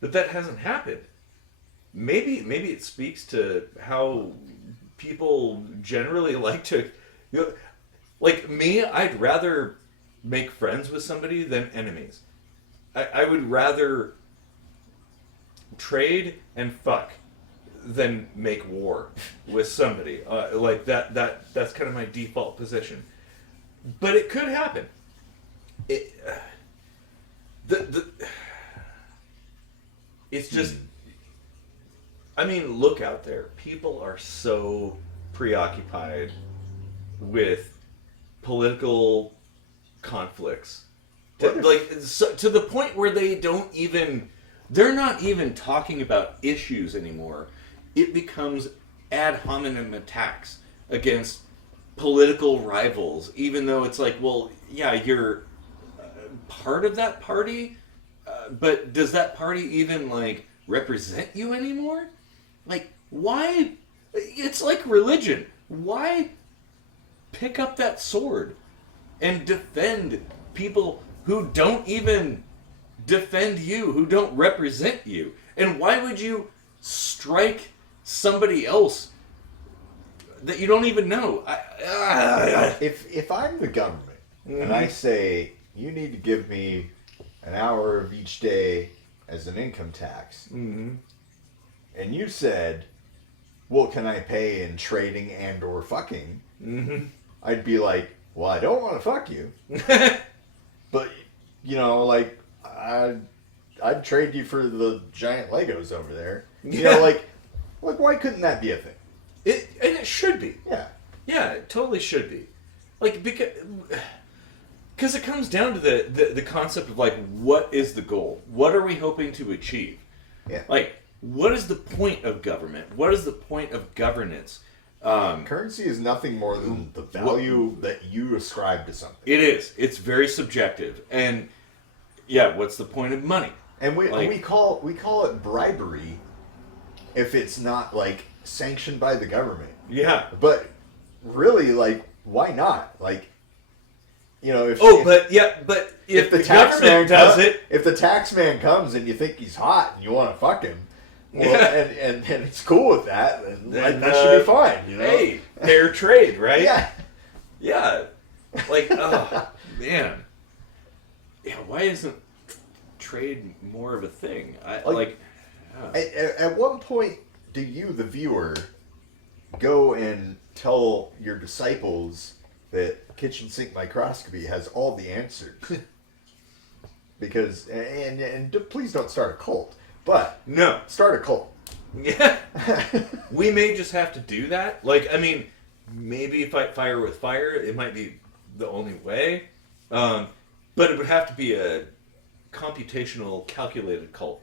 that hasn't happened. Maybe it speaks to how people generally like to... me, I'd rather make friends with somebody than enemies. I would rather trade and fuck than make war with somebody. That's kind of my default position. But it could happen. It's just... look out there. People are so preoccupied with political conflicts. To the point where they're not even talking about issues anymore. It becomes ad hominem attacks against political rivals, even though it's you're part of that party, but does that party even represent you anymore? Why? It's like religion. Why pick up that sword and defend people who don't even defend you, who don't represent you. And why would you strike somebody else that you don't even know? If I'm the government and I say, you need to give me an hour of each day as an income tax, and you said, well, can I pay in trading and or fucking? I'd be like, well, I don't want to fuck you. But, you know, like, I'd trade you for the giant Legos over there. You know, like, why couldn't that be a thing? And it should be. Yeah. Yeah, it totally should be. Like, because it comes down to the concept of, like, what is the goal? What are we hoping to achieve? Yeah. Like, what is the point of government? What is the point of governance? Currency is nothing more than the value that you ascribe to something. It is. It's very subjective. And, yeah, what's the point of money? And we call it bribery if it's not, like, sanctioned by the government. Yeah. But really, like, why not? Like, you know, if the government does it, if the tax man comes and you think he's hot and you want to fuck him, well, and it's cool with that, then that should be fine. You know? Hey, fair trade, right? Yeah. Yeah. Like, oh man. Yeah. Why isn't trade more of a thing? At one point, do you, the viewer, go and tell your disciples that kitchen sink microscopy has all the answers? Because and please don't start a cult, but no, start a cult. Yeah, we may just have to do that. Like, I mean, maybe fight fire with fire. It might be the only way, but it would have to be a computational, calculated cult.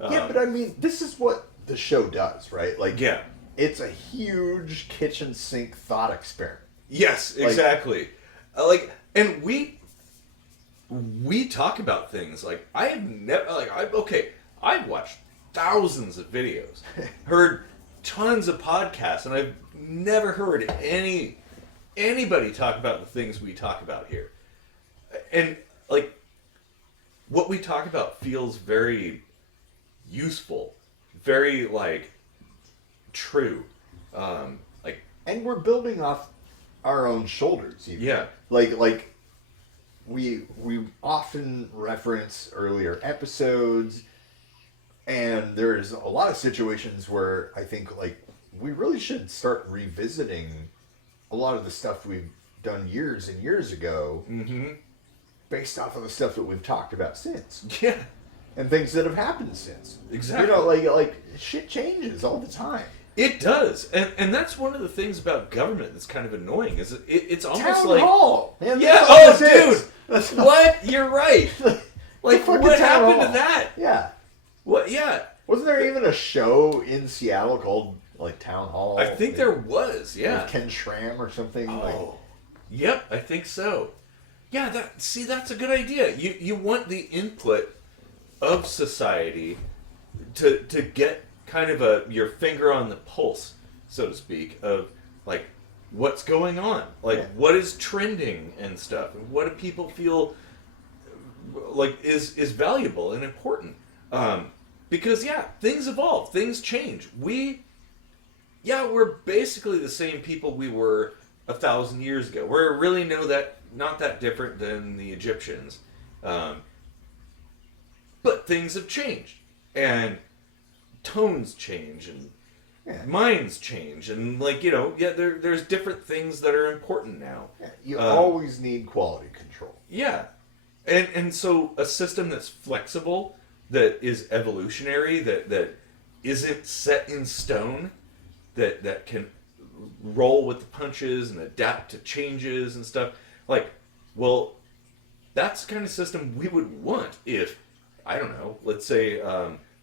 Yeah, but I mean, this is what the show does, right? Like, yeah, it's a huge kitchen sink thought experiment. Yes, exactly. And we talk about things like I've watched thousands of videos, heard tons of podcasts, and I've never heard anybody talk about the things we talk about here. And like, what we talk about feels very useful, very like true. And we're building off our own shoulders. Even. Yeah. Like we often reference earlier episodes, and there's a lot of situations where I think like we really should start revisiting a lot of the stuff we've done years and years ago, based off of the stuff that we've talked about since. Yeah. And things that have happened since. Exactly. You know, like shit changes all the time. It does, and that's one of the things about government that's kind of annoying. Is it's almost Town like hall. Man, yeah. that's all Oh, this is. dude. What? You're right. Like, what happened to that? Yeah. What? Yeah. Wasn't there even a show in Seattle called like Town Hall? I think there was. Yeah. With Ken Schramm or something. Oh. Yep. I think so. Yeah. That's a good idea. You want the input of society to get kind of your finger on the pulse, so to speak, of like what's going on, like what is trending and stuff, and what do people feel like is valuable and important, because things evolve, things change. We're basically the same people we were 1,000 years ago. We're really not that different than the Egyptians, but things have changed, and tones change, and minds change, and there's different things that are important now. You always need quality control. Yeah, and so a system that's flexible, that is evolutionary, that isn't set in stone, that can roll with the punches and adapt to changes and stuff. That's the kind of system we would want if, I don't know, let's say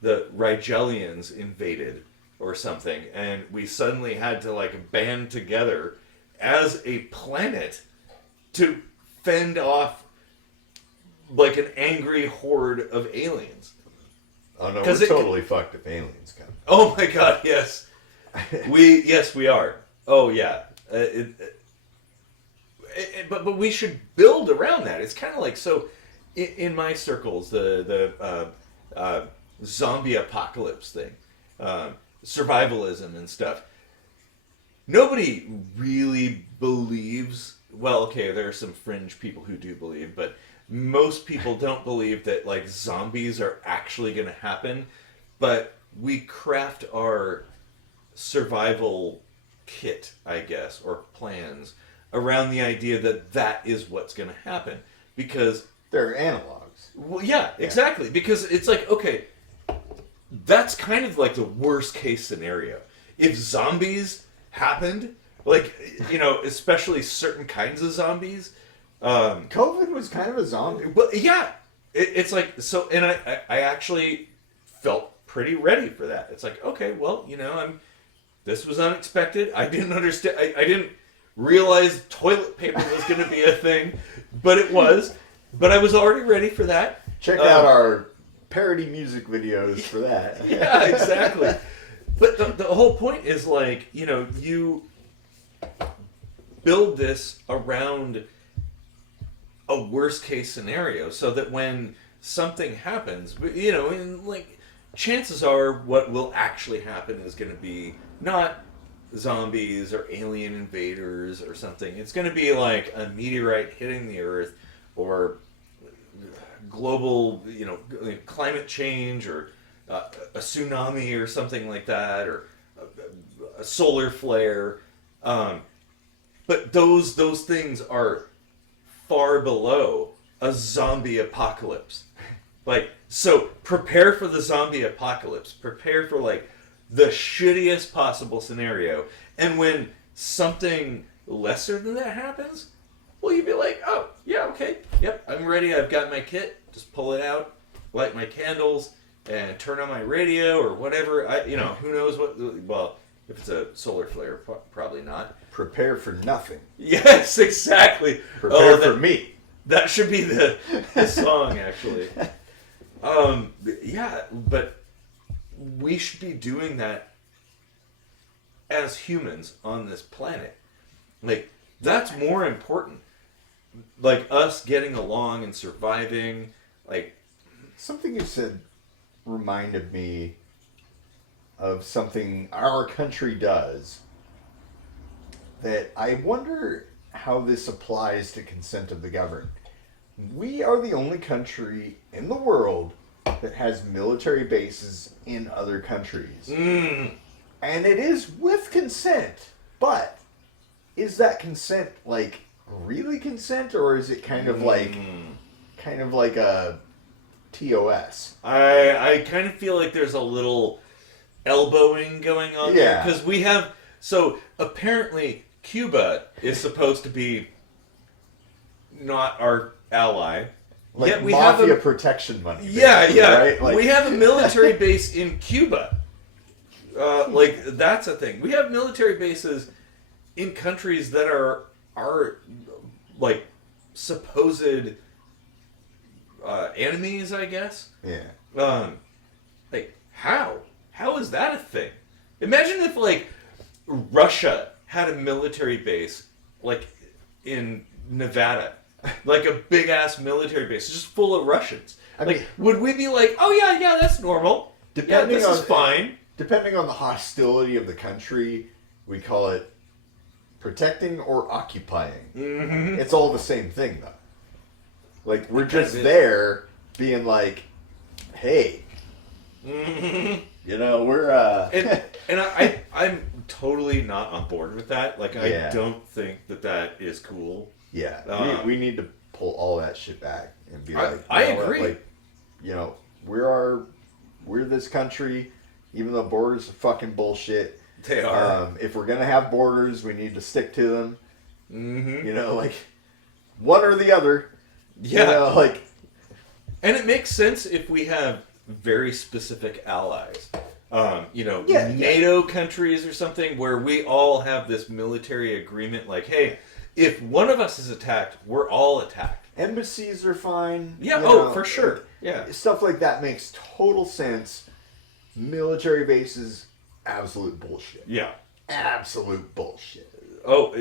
the Rigelians invaded or something, and we suddenly had to band together as a planet to fend off an angry horde of aliens. Oh no, we're totally fucked if aliens come. Oh my god, yes. We are. Oh yeah. but we should build around that. It's kind of like, so in my circles, the zombie apocalypse thing, survivalism and stuff. Nobody really believes. Well, okay, there are some fringe people who do believe, but most people don't believe that like zombies are actually going to happen. But we craft our survival kit, I guess, or plans around the idea that that is what's going to happen, because they're analogs. Well, yeah, exactly. Because it's like, okay, that's kind of like the worst case scenario. If zombies happened, like, especially certain kinds of zombies. COVID was kind of a zombie. Well, yeah, it's like, so, and I actually felt pretty ready for that. It's like, okay, well, this was unexpected. I didn't understand. I didn't realize toilet paper was going to be a thing, but it was. But I was already ready for that. Check out our parody music videos for that. Yeah, exactly. But the whole point is like, you build this around a worst case scenario so that when something happens, and like chances are what will actually happen is going to be not zombies or alien invaders or something. It's going to be like a meteorite hitting the earth, or global, climate change, or a tsunami or something like that, or a solar flare. But those things are far below a zombie apocalypse. Like, so prepare for the zombie apocalypse. Prepare for like the shittiest possible scenario. And when something lesser than that happens, well, you'd be like, oh, yeah, okay, yep, I'm ready. I've got my kit. Just pull it out, light my candles, and turn on my radio or whatever. Who knows what? Well, if it's a solar flare, probably not. Prepare for nothing. Yes, exactly. Prepare for me. That should be the song, actually. Yeah, but we should be doing that as humans on this planet. Like, that's more important. Like, us getting along and surviving, like... Something you said reminded me of something our country does that I wonder how this applies to consent of the governed. We are the only country in the world that has military bases in other countries. Mm. And it is with consent, but is that consent like really consent, or is it kind of like a TOS? I kind of feel like there's a little elbowing going on there, because we have, so apparently Cuba is supposed to be not our ally. Like yet we mafia have protection money. Yeah. Right? Like... We have a military base in Cuba. Like, that's a thing. We have military bases in countries that are like supposed enemies, I guess. Yeah. Like, how is that a thing? Imagine if like Russia had a military base like in Nevada, like a big ass military base just full of Russians. I mean, would we be like, oh yeah, that's normal. This is fine. Depending on the hostility of the country, we call it protecting or occupying. Mm-hmm. It's all the same thing, though. Like, we're just there being like, hey, mm-hmm. We're... And I'm totally not on board with that. Like, I don't think that is cool. Yeah, we need to pull all that shit back and be like, I agree. Like, we're this country, even though borders are fucking bullshit. They are. If we're gonna have borders, we need to stick to them. Mm-hmm. Like one or the other. Yeah. Like, and it makes sense if we have very specific allies. NATO countries or something where we all have this military agreement. Like, hey, if one of us is attacked, we're all attacked. Embassies are fine. Yeah, for sure. Yeah. Stuff like that makes total sense. Military bases, absolute bullshit. Yeah. Absolute bullshit.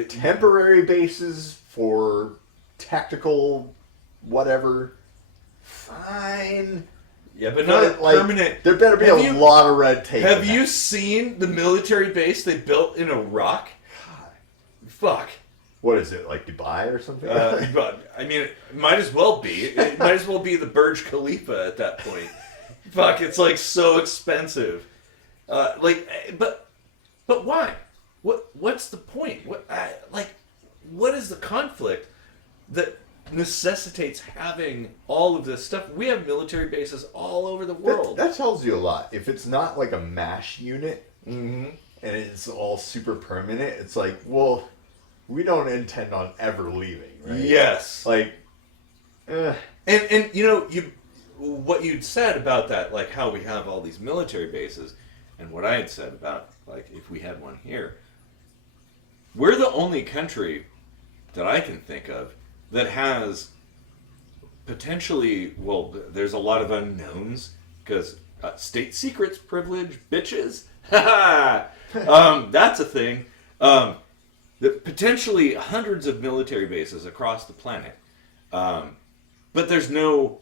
temporary bases for tactical whatever, fine. Yeah, but not like, permanent. There better be a lot of red tape. Have you seen the military base they built in Iraq? Fuck. What is it, like Dubai or something? But I mean, it might as well be. It might as well be the Burj Khalifa at that point. Fuck, it's like so expensive. But why? What's the point? What is the conflict that necessitates having all of this stuff? We have military bases all over the world. That tells you a lot. If it's not like a MASH unit Mm-hmm. and it's all super permanent, it's like, well, we don't intend on ever leaving, right? Yes. Like, and you know, what you'd said about that, like how we have all these military bases, and what I had said about like if we had one here, we're the only country that I can think of that has potentially, well, there's a lot of unknowns because state secrets, privilege, bitches, that's a thing. Potentially hundreds of military bases across the planet, but there's no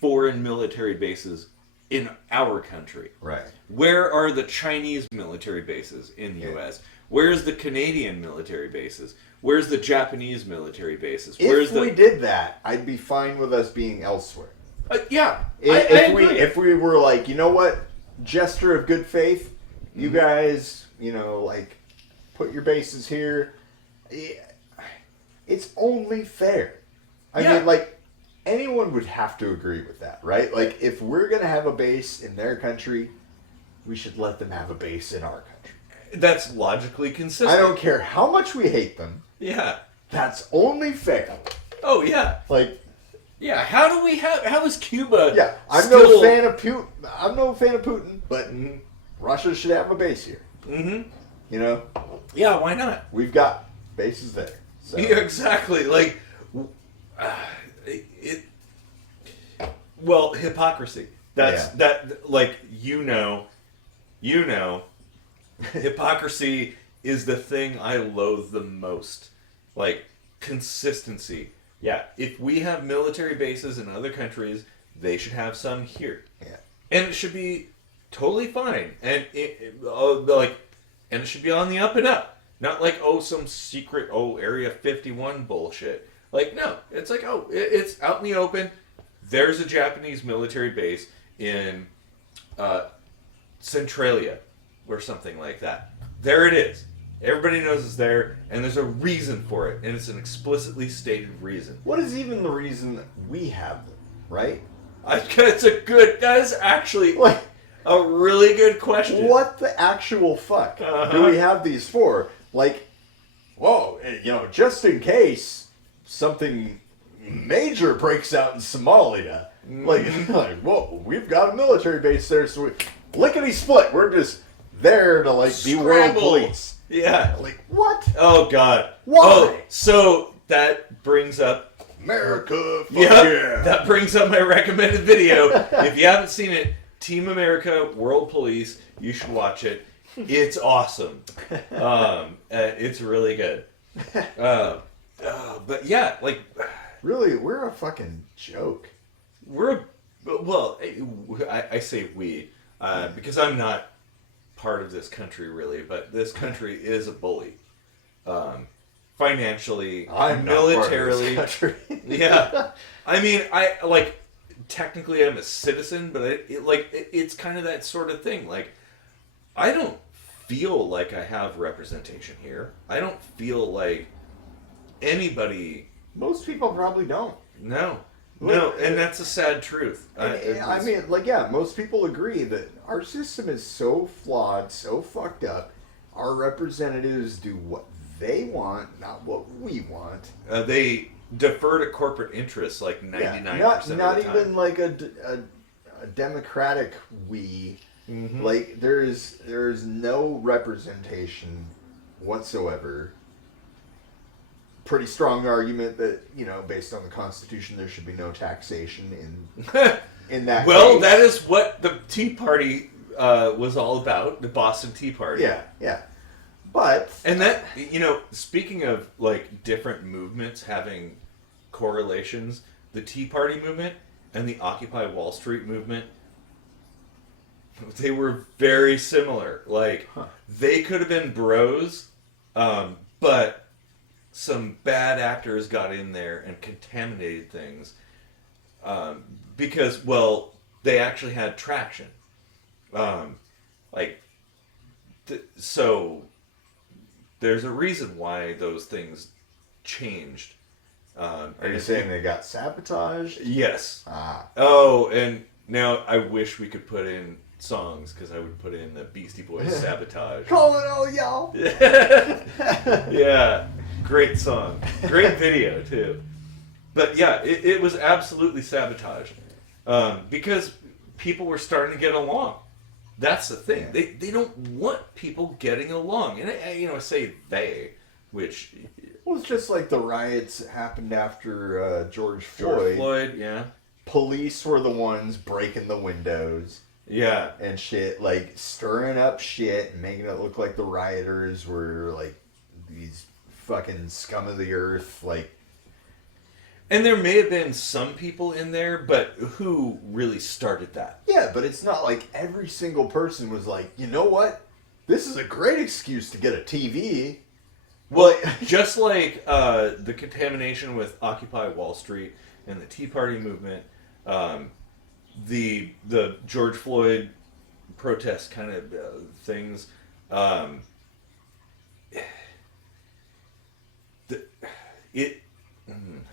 foreign military bases in our country. right. Where are the Chinese military bases in the U.S.? Where's the Canadian military bases? Where's the Japanese military bases? If we did that, I'd be fine with us being elsewhere. Yeah, I agree. If we were like, you know what, gesture of good faith, you guys, like, put your bases here. It's only fair. I mean, like, anyone would have to agree with that, right? Like, if we're going to have a base in their country, we should let them have a base in our country. That's logically consistent. I don't care how much we hate them. Yeah. That's only fair. Oh, yeah. Like, yeah, how is Cuba yeah, I'm still... no fan of Putin, but Russia should have a base here. Mm-hmm. Yeah, why not? We've got bases there. So. Yeah, exactly. Like, well, hypocrisy. That, like, hypocrisy is the thing I loathe the most. Like, consistency. Yeah, if we have military bases in other countries, they should have some here. Yeah. And it should be totally fine. And it should be on the up and up. Not like, some secret, Area 51 bullshit. Like, no. It's like, it's out in the open. There's a Japanese military base in Centralia or something like that. There it is. Everybody knows it's there, and there's a reason for it, and it's an explicitly stated reason. What is even the reason that we have them, right? That is actually a really good question. What the actual fuck do we have these for? Like, whoa, just in case something major breaks out in Somalia. Like, whoa, we've got a military base there, so lickety split, we're just there to, like, be world police. Yeah. Like, what? Oh, God. Why? Oh, so that brings up... America, fuck yeah. That brings up my recommended video. If you haven't seen it, Team America, World Police, you should watch it. It's awesome. It's really good. But yeah, like... Really, we're a fucking joke. I say we, because I'm not part of this country really, but this country is a bully. Financially, militarily. Not part of this country. Yeah. I mean, technically I'm a citizen, but it's kind of that sort of thing. Like, I don't feel like I have representation here. I don't feel like anybody... Most people probably don't. No, and that's a sad truth. Most people agree that our system is so flawed, so fucked up. Our representatives do what they want, not what we want. They defer to corporate interests like 99% of the time. Not even like a democratic we. Mm-hmm. Like, there's no representation whatsoever. Pretty strong argument that, based on the Constitution, there should be no taxation in that Well, case. that is what the Tea Party was all about, the Boston Tea Party. Yeah. But And that, speaking of like different movements having correlations, the Tea Party movement and the Occupy Wall Street movement, they were very similar. Like, they could have been bros, but some bad actors got in there and contaminated things because, well, they actually had traction. So there's a reason why those things changed. Are you saying they got sabotaged? Yes. Ah. Oh, and now I wish we could put in songs, because I would put in the Beastie Boys Sabotage. Calling all y'all. Yeah. Great song. Great video, too. But yeah, it was absolutely sabotage. Because people were starting to get along. That's the thing. Yeah. They don't want people getting along. And I say they, which... Well, it's just like the riots happened after George Floyd. George Floyd, yeah. Police were the ones breaking the windows. Yeah. And shit, like, stirring up shit and making it look like the rioters were, like, these fucking scum of the earth, like... And there may have been some people in there, but who really started that? Yeah, but it's not like every single person was like, you know what? This is a great excuse to get a TV. Well, just like the contamination with Occupy Wall Street and the Tea Party movement, the George Floyd protest kind of things,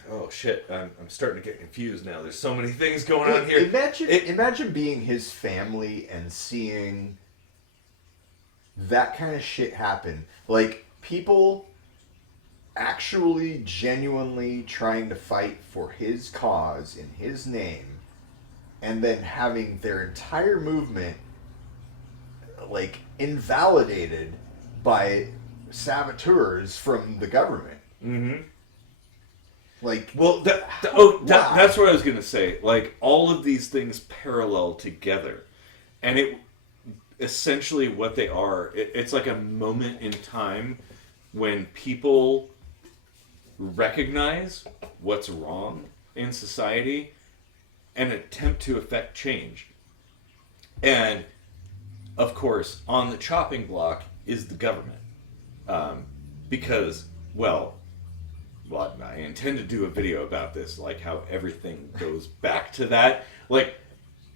oh shit! I'm starting to get confused now. There's so many things going on here. Imagine being his family and seeing that kind of shit happen. Like, people actually genuinely trying to fight for his cause in his name, and then having their entire movement, like, invalidated by saboteurs from the government. Mm-hmm. Like, well, that's what I was going to say. Like, all of these things parallel together. And it essentially what they are, it's like a moment in time when people recognize what's wrong in society and attempt to affect change. And, of course, on the chopping block is the government. Because, well, I intend to do a video about this, like how everything goes back to that. Like,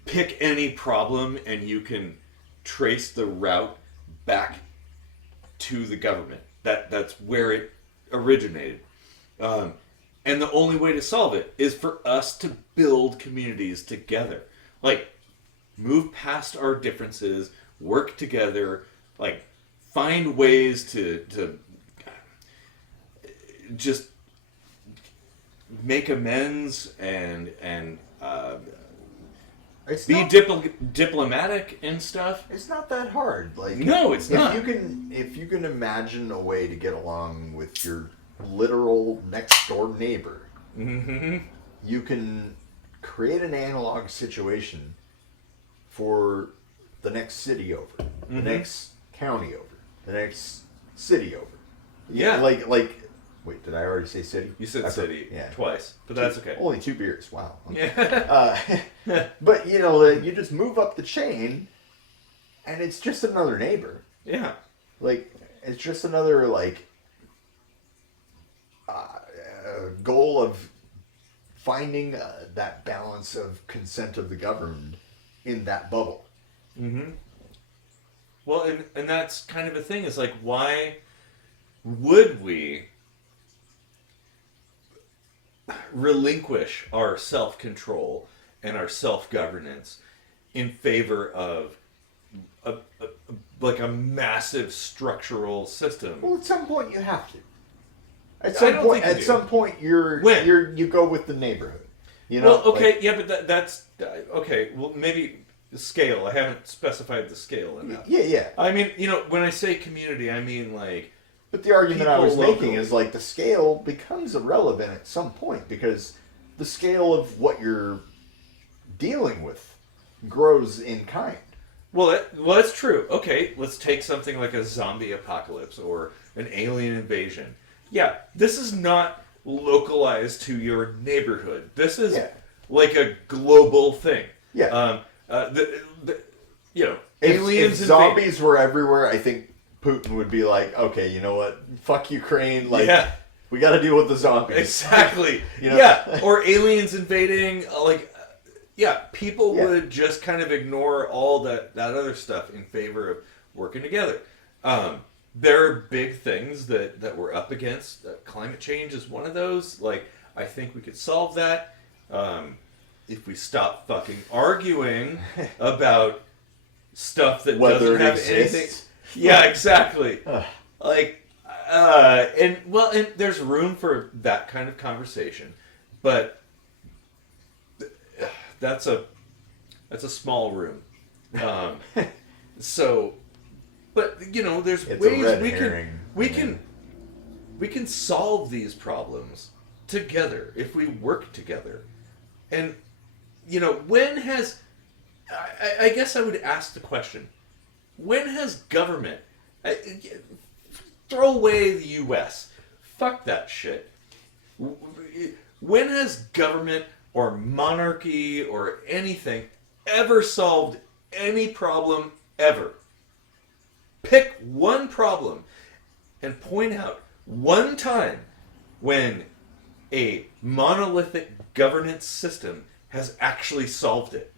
pick any problem and you can trace the route back to the government. That's where it originated. And the only way to solve it is for us to build communities together. Like, move past our differences, work together, like, find ways to just make amends and be diplomatic and stuff. It's not that hard. Like, no, it's not. If you can imagine a way to get along with your literal next door neighbor, mm-hmm. you can create an analog situation for the next city over, mm-hmm. the next county over, the next city over. Yeah. Like. Wait, did I already say city? You said city twice, but that's okay. Only 2 beers. Wow. Yeah. But, you just move up the chain, and it's just another neighbor. Yeah. Like, it's just another, goal of finding that balance of consent of the governed in that bubble. Mm-hmm. Well, and that's kind of a thing. Is like, why would we relinquish our self-control and our self-governance in favor of a massive structural system? Well, at some point you have to. At some point you go with the neighborhood. Well, okay, yeah, but that's okay. Well, maybe the scale. I haven't specified the scale enough. Yeah. I mean, when I say community, I mean like. But the argument I was making is like the scale becomes irrelevant at some point because the scale of what you're dealing with grows in kind. well, that's true. Okay, let's take something like a zombie apocalypse or an alien invasion. Yeah, this is not localized to your neighborhood. This is like a global thing. Yeah. You know, If aliens zombies were everywhere, I think Putin would be like, okay, you know what? Fuck Ukraine. Like, we got to deal with the zombies. Exactly. You know? Yeah. Or aliens invading. People would just kind of ignore all that other stuff in favor of working together. There are big things that we're up against. Climate change is one of those. Like, I think we could solve that if we stop fucking arguing about stuff that Whether doesn't have anything. Yeah, exactly. And there's room for that kind of conversation, but that's a small room. But you know, there's It's ways we can solve these problems together if we work together. And you know, when has I guess I would ask the question, when has government throw away the U.S. Fuck that shit. When has government or monarchy or anything ever solved any problem ever? Pick one problem and point out one time when a monolithic governance system has actually solved it.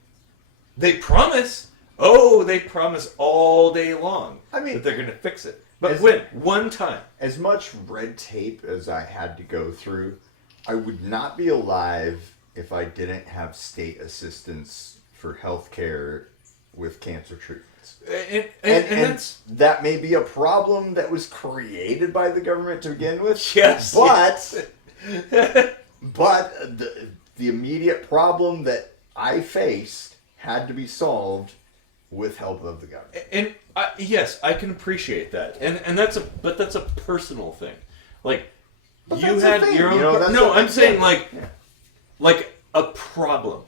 They promise all day long that they're going to fix it. But when? One time. As much red tape as I had to go through, I would not be alive if I didn't have state assistance for healthcare with cancer treatments. And that may be a problem that was created by the government to begin with. Yes. But the immediate problem that I faced had to be solved with help of the government. And yes, I can appreciate that. And that's a personal thing. Like, but you had your own. I'm saying like a problem.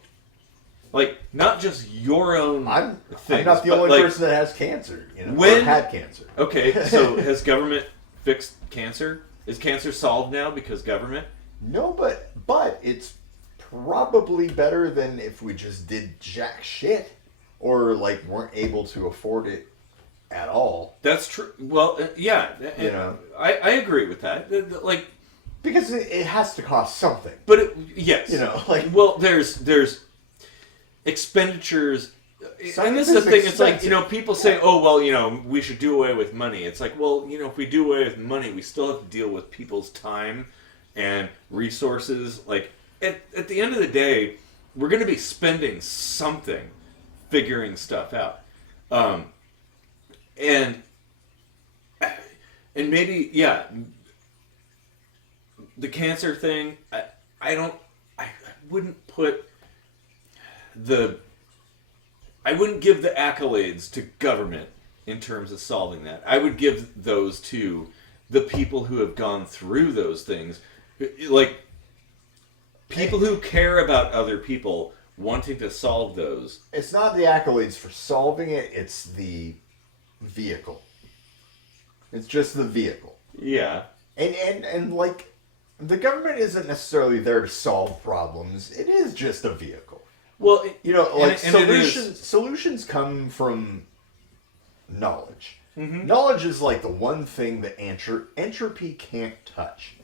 Like, not just your own things. I'm not the only person that has cancer, or had cancer. Okay, so has government fixed cancer? Is cancer solved now because government? No, but it's probably better than if we just did jack shit or like weren't able to afford it at all. That's true. Well, yeah, I agree with that. Like, because it has to cost something. But yes, there's expenditures. And this is the thing. It's like, people say, "Oh, well, we should do away with money." It's like, well, if we do away with money, we still have to deal with people's time and resources. Like, at the end of the day, we're going to be spending something figuring stuff out. And maybe, the cancer thing, I wouldn't give the accolades to government in terms of solving that. I would give those to the people who have gone through those things. Like, people who care about other people wanting to solve those. It's not the accolades for solving it, it's the vehicle. It's just the vehicle. Yeah. And like, the government isn't necessarily there to solve problems. It is just a vehicle. Well, solutions come from knowledge. Mm-hmm. Knowledge is like the one thing that entropy can't touch.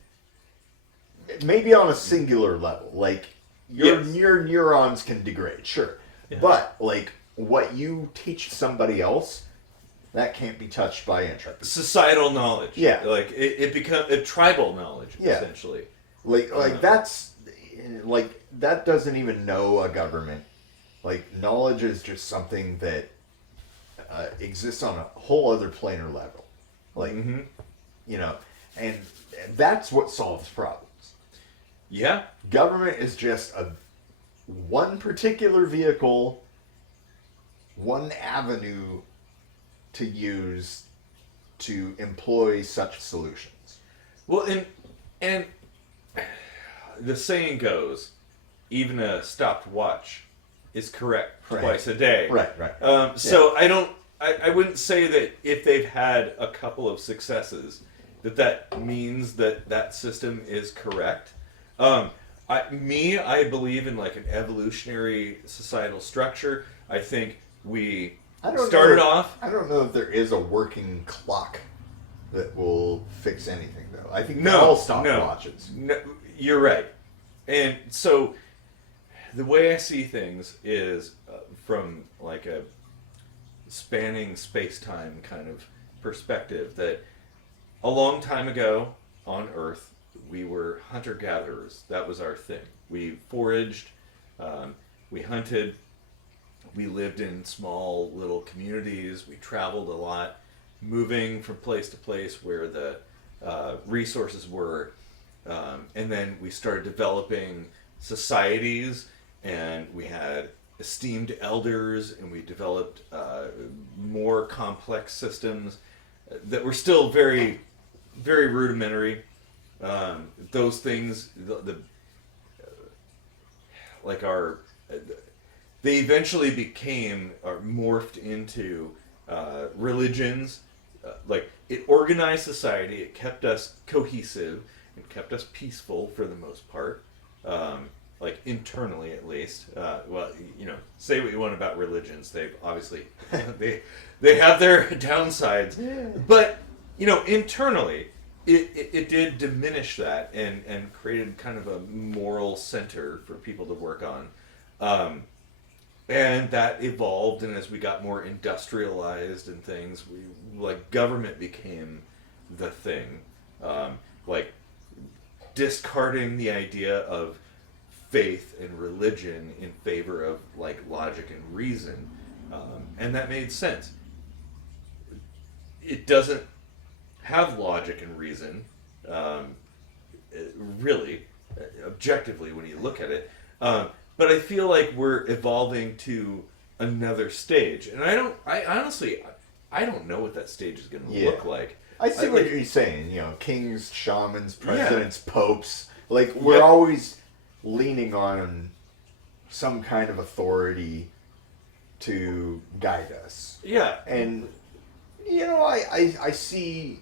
Maybe on a singular level, like your neurons can degrade, sure, but like what you teach somebody else, that can't be touched by entropy. Societal knowledge, like it becomes a tribal knowledge, essentially. Like that's like that doesn't even know a government. Like, knowledge is just something that exists on a whole other planar level, like and that's what solves problems. Yeah. Government is just one particular vehicle, one avenue to use to employ such solutions. Well, and the saying goes, even a stopped watch is correct Right. twice a day. Right. Right. So I wouldn't say that if they've had a couple of successes, that means that system is correct. I believe in like an evolutionary societal structure. I think we started off. I don't know if there is a working clock that will fix anything, though. I think No, all stopwatches. No, you're right. And so the way I see things is from like a spanning space-time kind of perspective, that a long time ago on Earth, we were hunter-gatherers. That was our thing. We foraged, we hunted, we lived in small little communities, we traveled a lot, moving from place to place where the resources were. And then we started developing societies, and we had esteemed elders, and we developed more complex systems that were still very, very rudimentary. Those things, like our, they eventually became or morphed into religions. Like it organized society, it kept us cohesive, and kept us peaceful for the most part. Like internally, at least. Well, say what you want about religions. They've obviously they have their downsides, but internally, it did diminish that and created kind of a moral center for people to work on. And that evolved, and as we got more industrialized and things, government became the thing. Like discarding the idea of faith and religion in favor of like logic and reason, and that made sense. It doesn't have logic and reason, really, objectively when you look at it. But I feel like we're evolving to another stage, and I honestly don't know what that stage is going to look like. I see what you're saying. Kings, shamans, presidents, popes. Like we're always leaning on some kind of authority to guide us. Yeah, and I see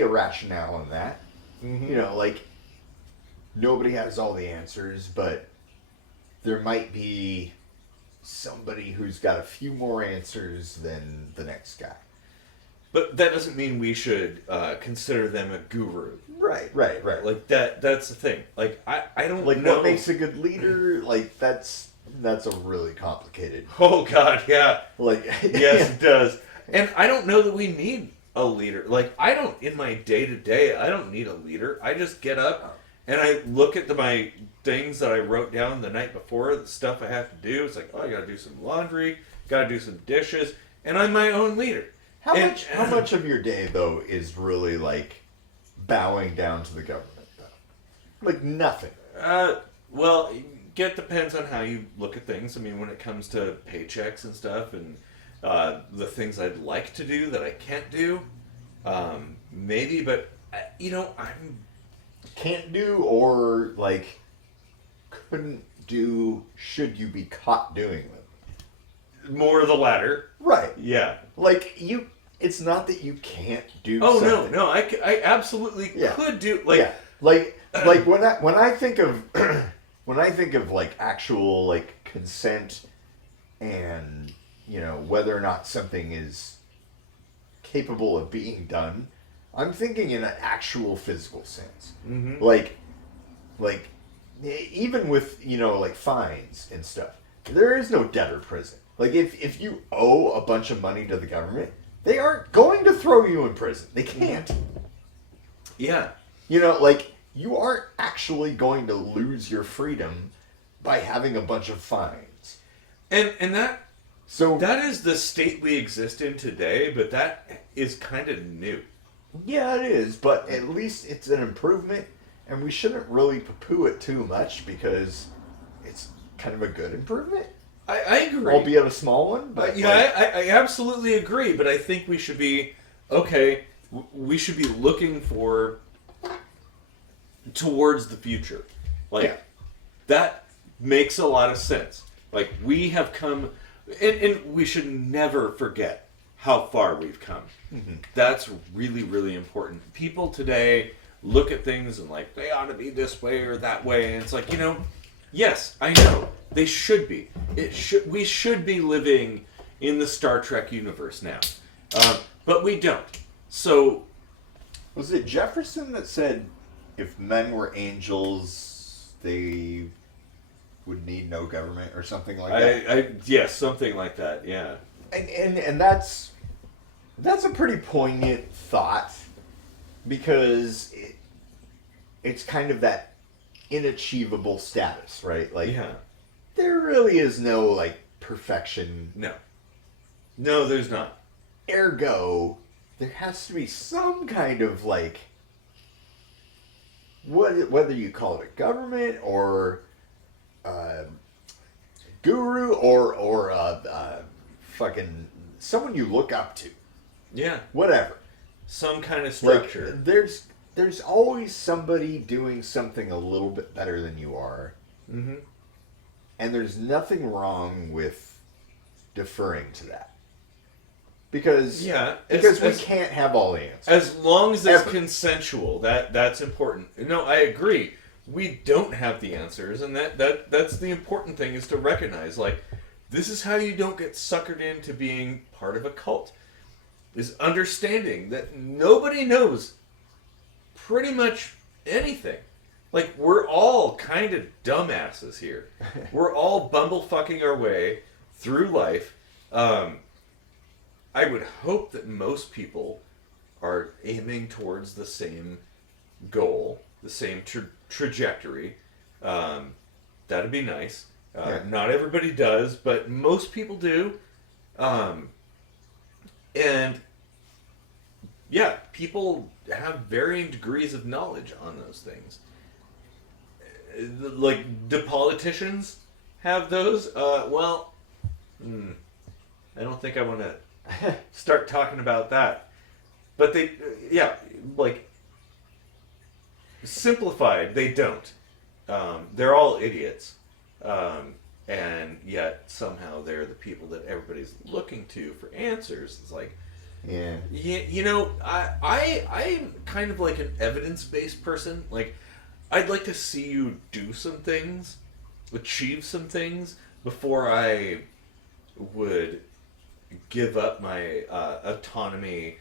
a rationale in that. Mm-hmm. Like nobody has all the answers, but there might be somebody who's got a few more answers than the next guy. But that doesn't mean we should consider them a guru. Right. Like that's the thing. Like I don't like know. What makes a good leader? Like that's a really complicated. Oh God, yeah. Like yes, it does. And I don't know that we need a leader. Like I don't, in my day to day, I don't need a leader. I just get up and I look at my things that I wrote down the night before, the stuff I have to do. It's like, I got to do some laundry, got to do some dishes, and I'm my own leader. How much of your day though is really like bowing down to the government though? Like nothing. Well, it depends on how you look at things. I mean, when it comes to paychecks and stuff, and the things I'd like to do that I can't do, maybe. But I'm can't do, or like couldn't do. Should you be caught doing them? More of the latter. Right. Yeah. Like it's not that you can't do. Oh something. no, I absolutely could do. Like when I think of when I think of like actual like consent and whether or not something is capable of being done, I'm thinking in an actual physical sense. Mm-hmm. Like even with like fines and stuff, there is no debtor prison. Like if you owe a bunch of money to the government, they aren't going to throw you in prison. They can't. Yeah. Like you aren't actually going to lose your freedom by having a bunch of fines. And that is the state we exist in today, but that is kind of new. Yeah, it is, but at least it's an improvement, and we shouldn't really poo-poo it too much because it's kind of a good improvement. I agree. Albeit a small one. But I absolutely agree, but I think we should be, we should be looking towards the future. That makes a lot of sense. Like, we have come, and we should never forget how far we've come. That's really, really important. People today look at things and like, they ought to be this way or that way, and it's like, yes, I know, they should be. We should be living in the Star Trek universe now. But we don't. So, was it Jefferson that said if men were angels, they would need no government or something like that? Yes, something like that, yeah. And that's a pretty poignant thought, because it's kind of that inachievable status, right? Like, Yeah. there really is no, like, perfection. No, there's not. Ergo, there has to be some kind of, like, whether you call it a government or guru or fucking someone you look up to. Yeah. Whatever. Some kind of structure. Like, there's always somebody doing something a little bit better than you are. Mm-hmm. And there's nothing wrong with deferring to that. Because we can't have all the answers. As long as it's consensual, that's important. No, I agree. We don't have the answers, and that's the important thing, is to recognize, like, this is how you don't get suckered into being part of a cult. Is understanding that nobody knows pretty much anything. Like, we're all kind of dumbasses here. We're all bumblefucking our way through life. I would hope that most people are aiming towards the same goal, the same trajectory. That'd be nice. Not everybody does, but most people do. And yeah, people have varying degrees of knowledge on those things. Like, do politicians have those? I don't think I want to start talking about that. But they, like, simplified, they don't. They're all idiots. And yet somehow they're the people that everybody's looking to for answers. It's like, I'm kind of like an evidence-based person. Like, I'd like to see you do some things, achieve some things, before I would give up my autonomy,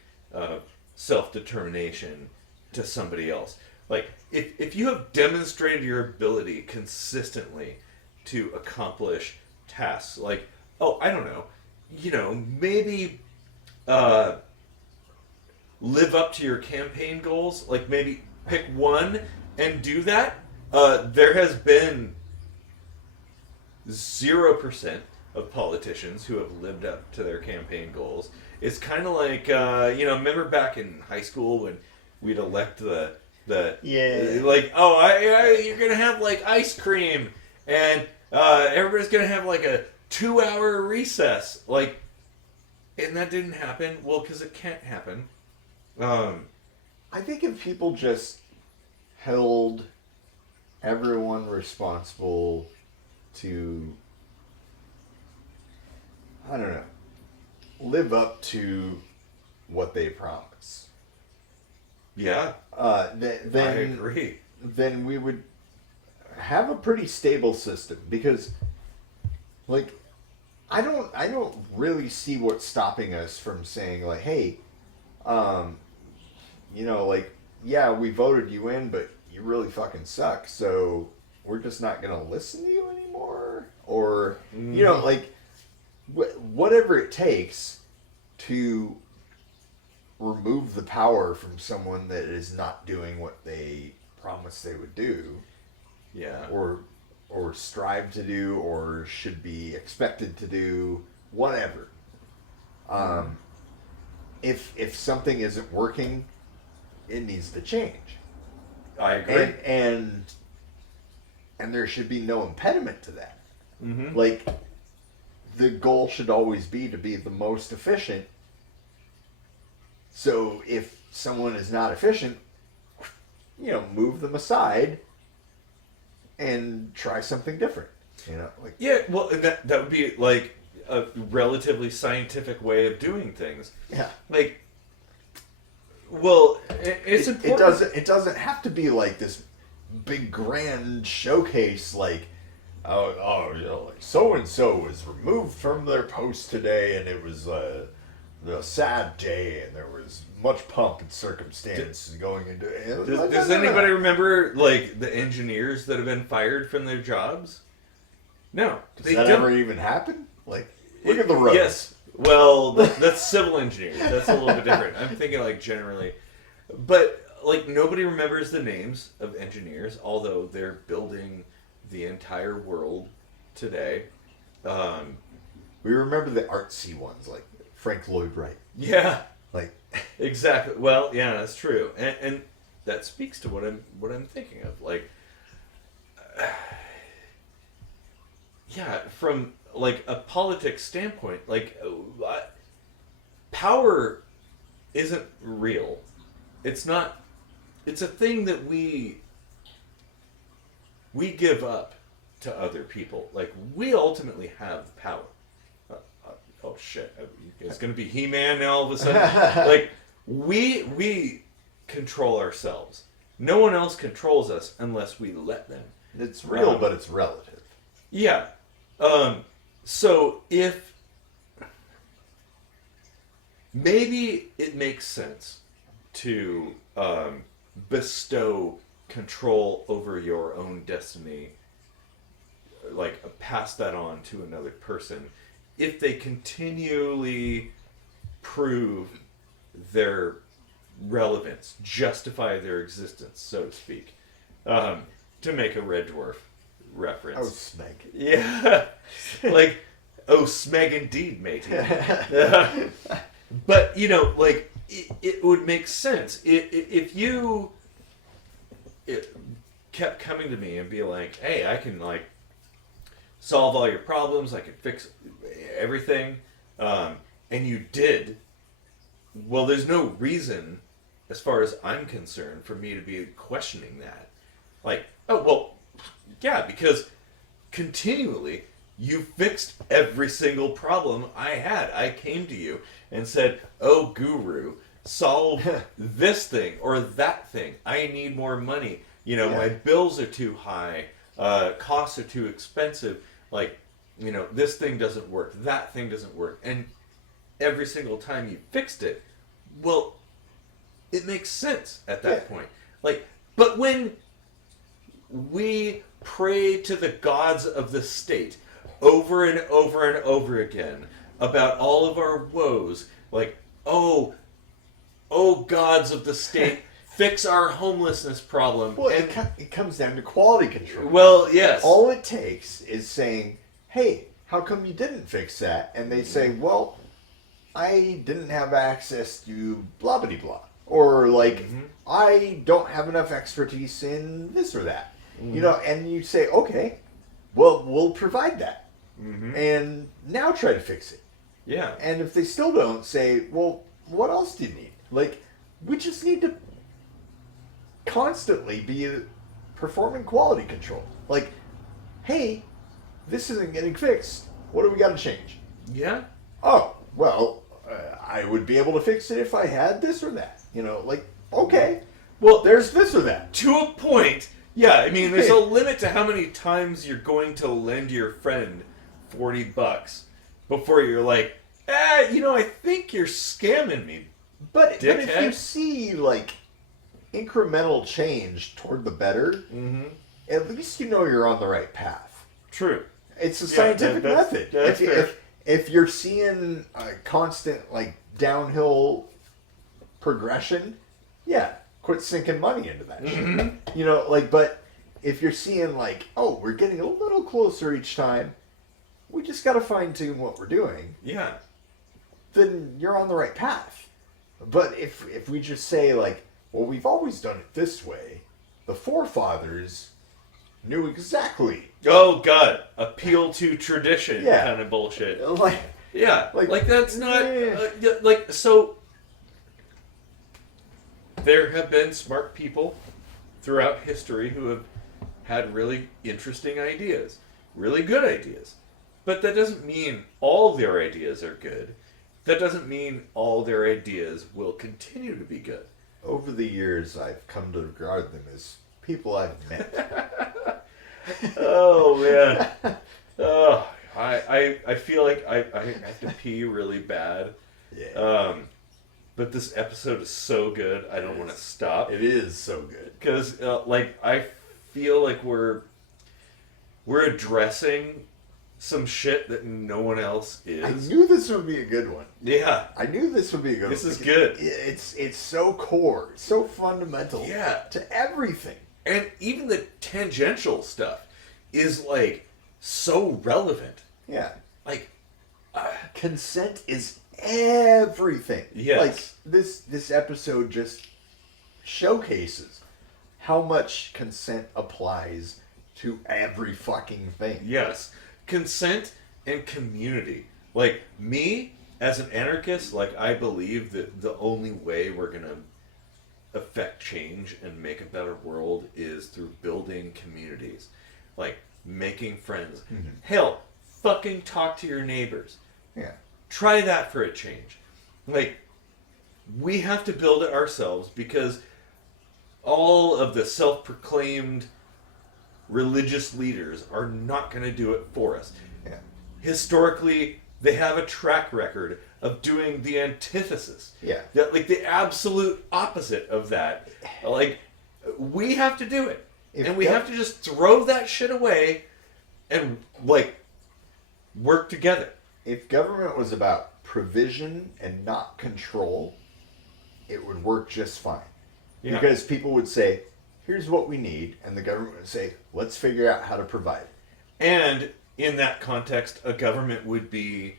self-determination to somebody else. Like, if you have demonstrated your ability consistently to accomplish tasks, like, I don't know, maybe live up to your campaign goals, like maybe pick one and do that. There has been 0% of politicians who have lived up to their campaign goals. It's kind of like, remember back in high school when we'd elect the like, you're gonna have like ice cream, and everybody's gonna have like a 2-hour recess, like, and that didn't happen. Well, because it can't happen. I think if people just held everyone responsible to, I don't know, live up to what they promise. Yeah. Then I agree. Then we would have a pretty stable system, because, like, I don't really see what's stopping us from saying, like, hey, like, yeah, we voted you in, but you really fucking suck, so we're just not gonna listen to you anymore, or like, whatever it takes to remove the power from someone that is not doing what they promised they would do. Yeah. Or strive to do, or should be expected to do, whatever. If something isn't working, it needs to change. I agree. And there should be no impediment to that. Mm-hmm. Like, the goal should always be to be the most efficient. So if someone is not efficient, move them aside and try something different. You know, like Yeah, well, that would be like a relatively scientific way of doing things. yeah. Like, well, it's important. It doesn't have to be like this big grand showcase like you know, like so and so was removed from their post today and it was a sad day and there was much pomp and circumstance going into it. Does anybody remember like the engineers that have been fired from their jobs? No, Does that ever even happen? Like, look at the road. Yes. Well, that's civil engineers. That's a little bit different. I'm thinking like generally, but like nobody remembers the names of engineers, although they're building the entire world today. We remember the artsy ones like Frank Lloyd Wright. Yeah. Like Exactly. Well, yeah, that's true, and that speaks to what I'm thinking of. Like, yeah, from like a politics standpoint, like power isn't real. It's not. It's a thing that we give up to other people. Like we ultimately have power. Oh shit! It's gonna be He-Man now all of a sudden. Like we control ourselves. No one else controls us unless we let them. it's real, but it's relative. Yeah. So if maybe it makes sense to bestow control over your own destiny, like pass that on to another person, if they continually prove their relevance, justify their existence, so to speak, to make a Red Dwarf reference. Oh, Smeg. Yeah. Like, oh, Smeg indeed, matey. But, you know, like, it would make sense. If you kept coming to me and be like, hey, I can, like, solve all your problems, I can fix everything, and you did, well, there's no reason, as far as I'm concerned, for me to be questioning that. Like, oh, well, yeah, because continually you fixed every single problem I had. I came to you and said, oh, guru, solve this thing or that thing. I need more money. You know, my bills are too high. Costs are too expensive. Like, you know, this thing doesn't work. That thing doesn't work. And every single time you fixed it, well, it makes sense at that point. Like, but when we pray to the gods of the state over and over and over again about all of our woes, like, oh gods of the state, fix our homelessness problem. Well, it comes down to quality control. Well, yes. All it takes is saying, hey, how come you didn't fix that? And they say, well, I didn't have access to blah blah blah. Or like, I don't have enough expertise in this or that. You know, and you say, okay, well, we'll provide that. And now try to fix it. Yeah. And if they still don't, say, well, what else do you need? Like, we just need to constantly be performing quality control. Like, hey, this isn't getting fixed. What do we got to change? Yeah. Oh, well, I would be able to fix it if I had this or that. You know, like, okay, well, there's this or that. To a point. Yeah, I mean, there's a limit to how many times you're going to lend your friend $40 before you're like, you know, I think you're scamming me. But if you see, like, incremental change toward the better, at least you know you're on the right path. True. It's a scientific method. That's fair. If you're seeing a constant, like, downhill progression, quit sinking money into that shit. You know, like, but if you're seeing, like, oh, we're getting a little closer each time, we just got to fine tune what we're doing. Yeah. Then you're on the right path. But if we just say, like, well, we've always done it this way, the forefathers knew exactly. Oh, God. Appeal to tradition kind of bullshit. Like, like that's not... like, so... There have been smart people throughout history who have had really interesting ideas. really good ideas. But that doesn't mean all their ideas are good. That doesn't mean all their ideas will continue to be good. Over the years, I've come to regard them as people I've met. Oh, man. Oh, I feel like I have to pee really bad. Yeah. But this episode is so good, I don't want to stop. It is so good. Because, I feel like we're addressing some shit that no one else is. I knew this would be a good one. Yeah. I knew this would be a good one. This is good. It's so core, so fundamental to everything. And even the tangential stuff is, like, so relevant. Yeah. Like, consent is everything. Yes. Like, this episode just showcases how much consent applies to every fucking thing. Yes. Consent and community. Like, me, as an anarchist, like, I believe that the only way we're going to affect change and make a better world is through building communities. Like, making friends. Mm-hmm. Hell, fucking talk to your neighbors. Yeah. Try that for a change. Like, we have to build it ourselves because all of the self-proclaimed religious leaders are not going to do it for us. Yeah. Historically, they have a track record of doing the antithesis. Yeah. Like the absolute opposite of that. Like, we have to do it. And we have to just throw that shit away and, like, work together. If government was about provision and not control, it would work just fine. Yeah. Because people would say, here's what we need, and the government would say, let's figure out how to provide it. And in that context, a government would be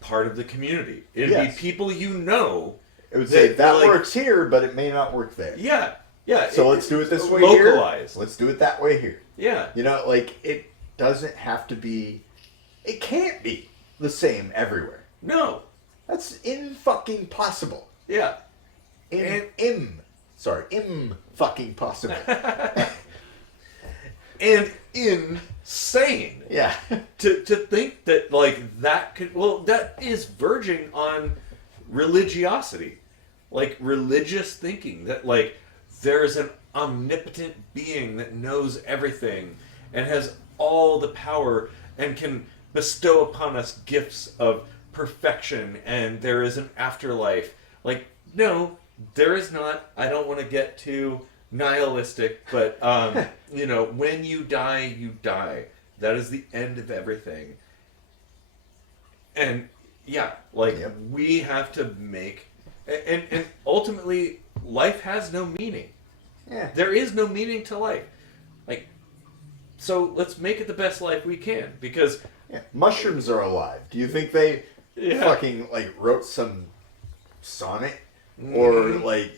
part of the community. It'd be people you know. It would say, that works here, but it may not work there. Yeah, yeah. So let's do it this way localized. here. Let's do it that way here. Yeah. You know, like, it doesn't have to be, it can't be the same everywhere. No. That's in-fucking possible. Yeah. Fucking possible. And insane. Yeah. To think that, like, that could, well, that is verging on religiosity. Like, religious thinking. That, like, there's an omnipotent being that knows everything and has all the power and can bestow upon us gifts of perfection and there is an afterlife. Like, no, there is not. I don't want to get too nihilistic, but, you know, when you die, you die. That is the end of everything. And, yeah, like, we have to make... And ultimately, life has no meaning. Yeah. There is no meaning to life. Like, so let's make it the best life we can, because... Yeah. Mushrooms are alive. Do you think they fucking, like, wrote some sonnet? Or, like,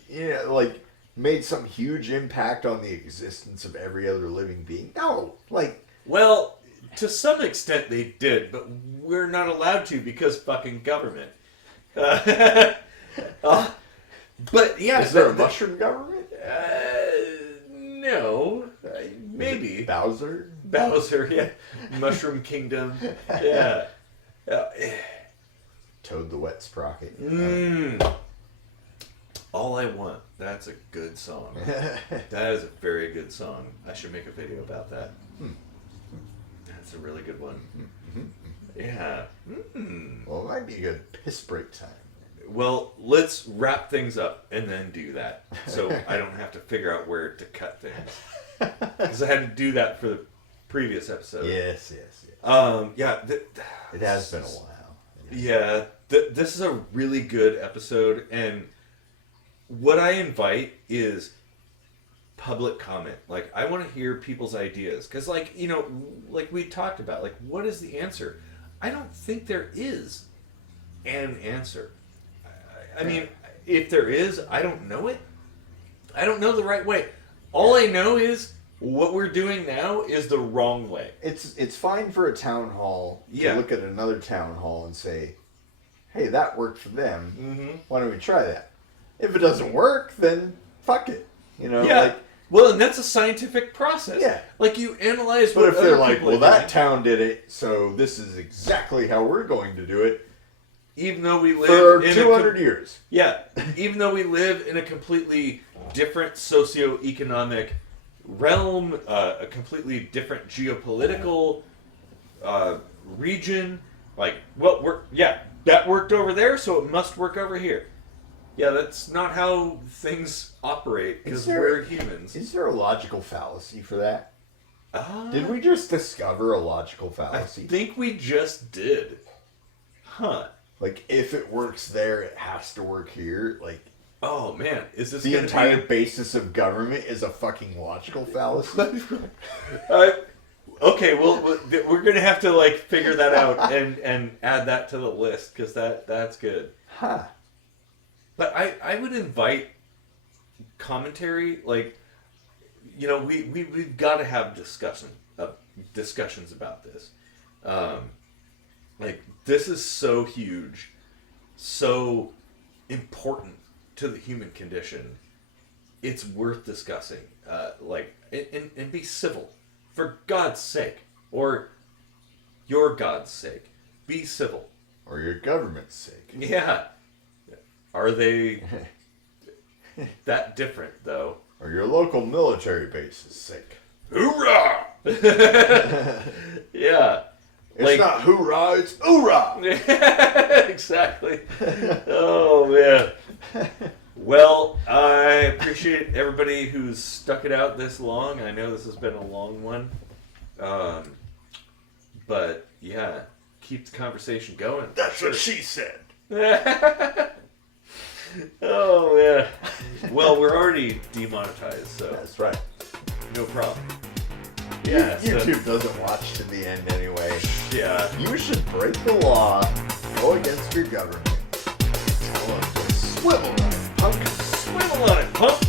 like, made some huge impact on the existence of every other living being? No. Like... Well, to some extent they did, but we're not allowed to because fucking government. But, yeah. Is there a mushroom government? No. Maybe. Bowser? Bowser, yeah. Mushroom Kingdom. Yeah. Toad the Wet Sprocket. All I Want. That's a good song. That is a very good song. I should make a video about that. That's a really good one. Yeah. Well, it might be a good piss break time. Well, let's wrap things up and then do that. So I don't have to figure out where to cut things. Because I had to do that for the previous episode. Yes. Yeah. It has been a while. Yeah. This is a really good episode. And what I invite is public comment. Like, I want to hear people's ideas. Because, like, you know, like we talked about, like, what is the answer? I don't think there is an answer. I mean, if there is, I don't know it. I don't know the right way. All I know is what we're doing now is the wrong way. It's fine for a town hall to look at another town hall and say, hey, that worked for them. Why don't we try that? If it doesn't work, then fuck it. You know, like, Well, and that's a scientific process. Yeah. Like, you analyze But what if they're other like, people well, are that doing, town did it, so this is exactly how we're going to do it even though we live for in 200 years. Yeah, even though we live in a completely different socioeconomic realm, a completely different geopolitical region, like, well, that worked over there, so it must work over here. Yeah, that's not how things operate, because we're humans. Is there a logical fallacy for that? Uh, Did we just discover a logical I fallacy? think we just did. Huh. Like, if it works there, it has to work here. Like, Oh, man. Is this the gonna entire be... basis of government is a fucking logical fallacy? Okay, well, we're going to have to, like, figure that out and add that to the list, because that's good. Huh. But I would invite commentary, like, you know, we've got to have discussions about this. Like, this is so huge, so important to the human condition. It's worth discussing. Like, and be civil, for God's sake, or your God's sake. Be civil. Or your government's sake. Yeah. Are they that different, though? Or your local military base's sake. Hoorah! Yeah. It's not hoorah, it's oorah! Exactly. Oh, man. Well, I appreciate everybody who's stuck it out this long. I know this has been a long one. But, yeah, keep the conversation going. That's what she said. Oh, man. Well, we're already demonetized, so That's right. no problem. Yeah, YouTube doesn't watch to the end anyway. Yeah. You should break the law, go against your government. Tell them to swivel on it, punk. Swivel on it, pump.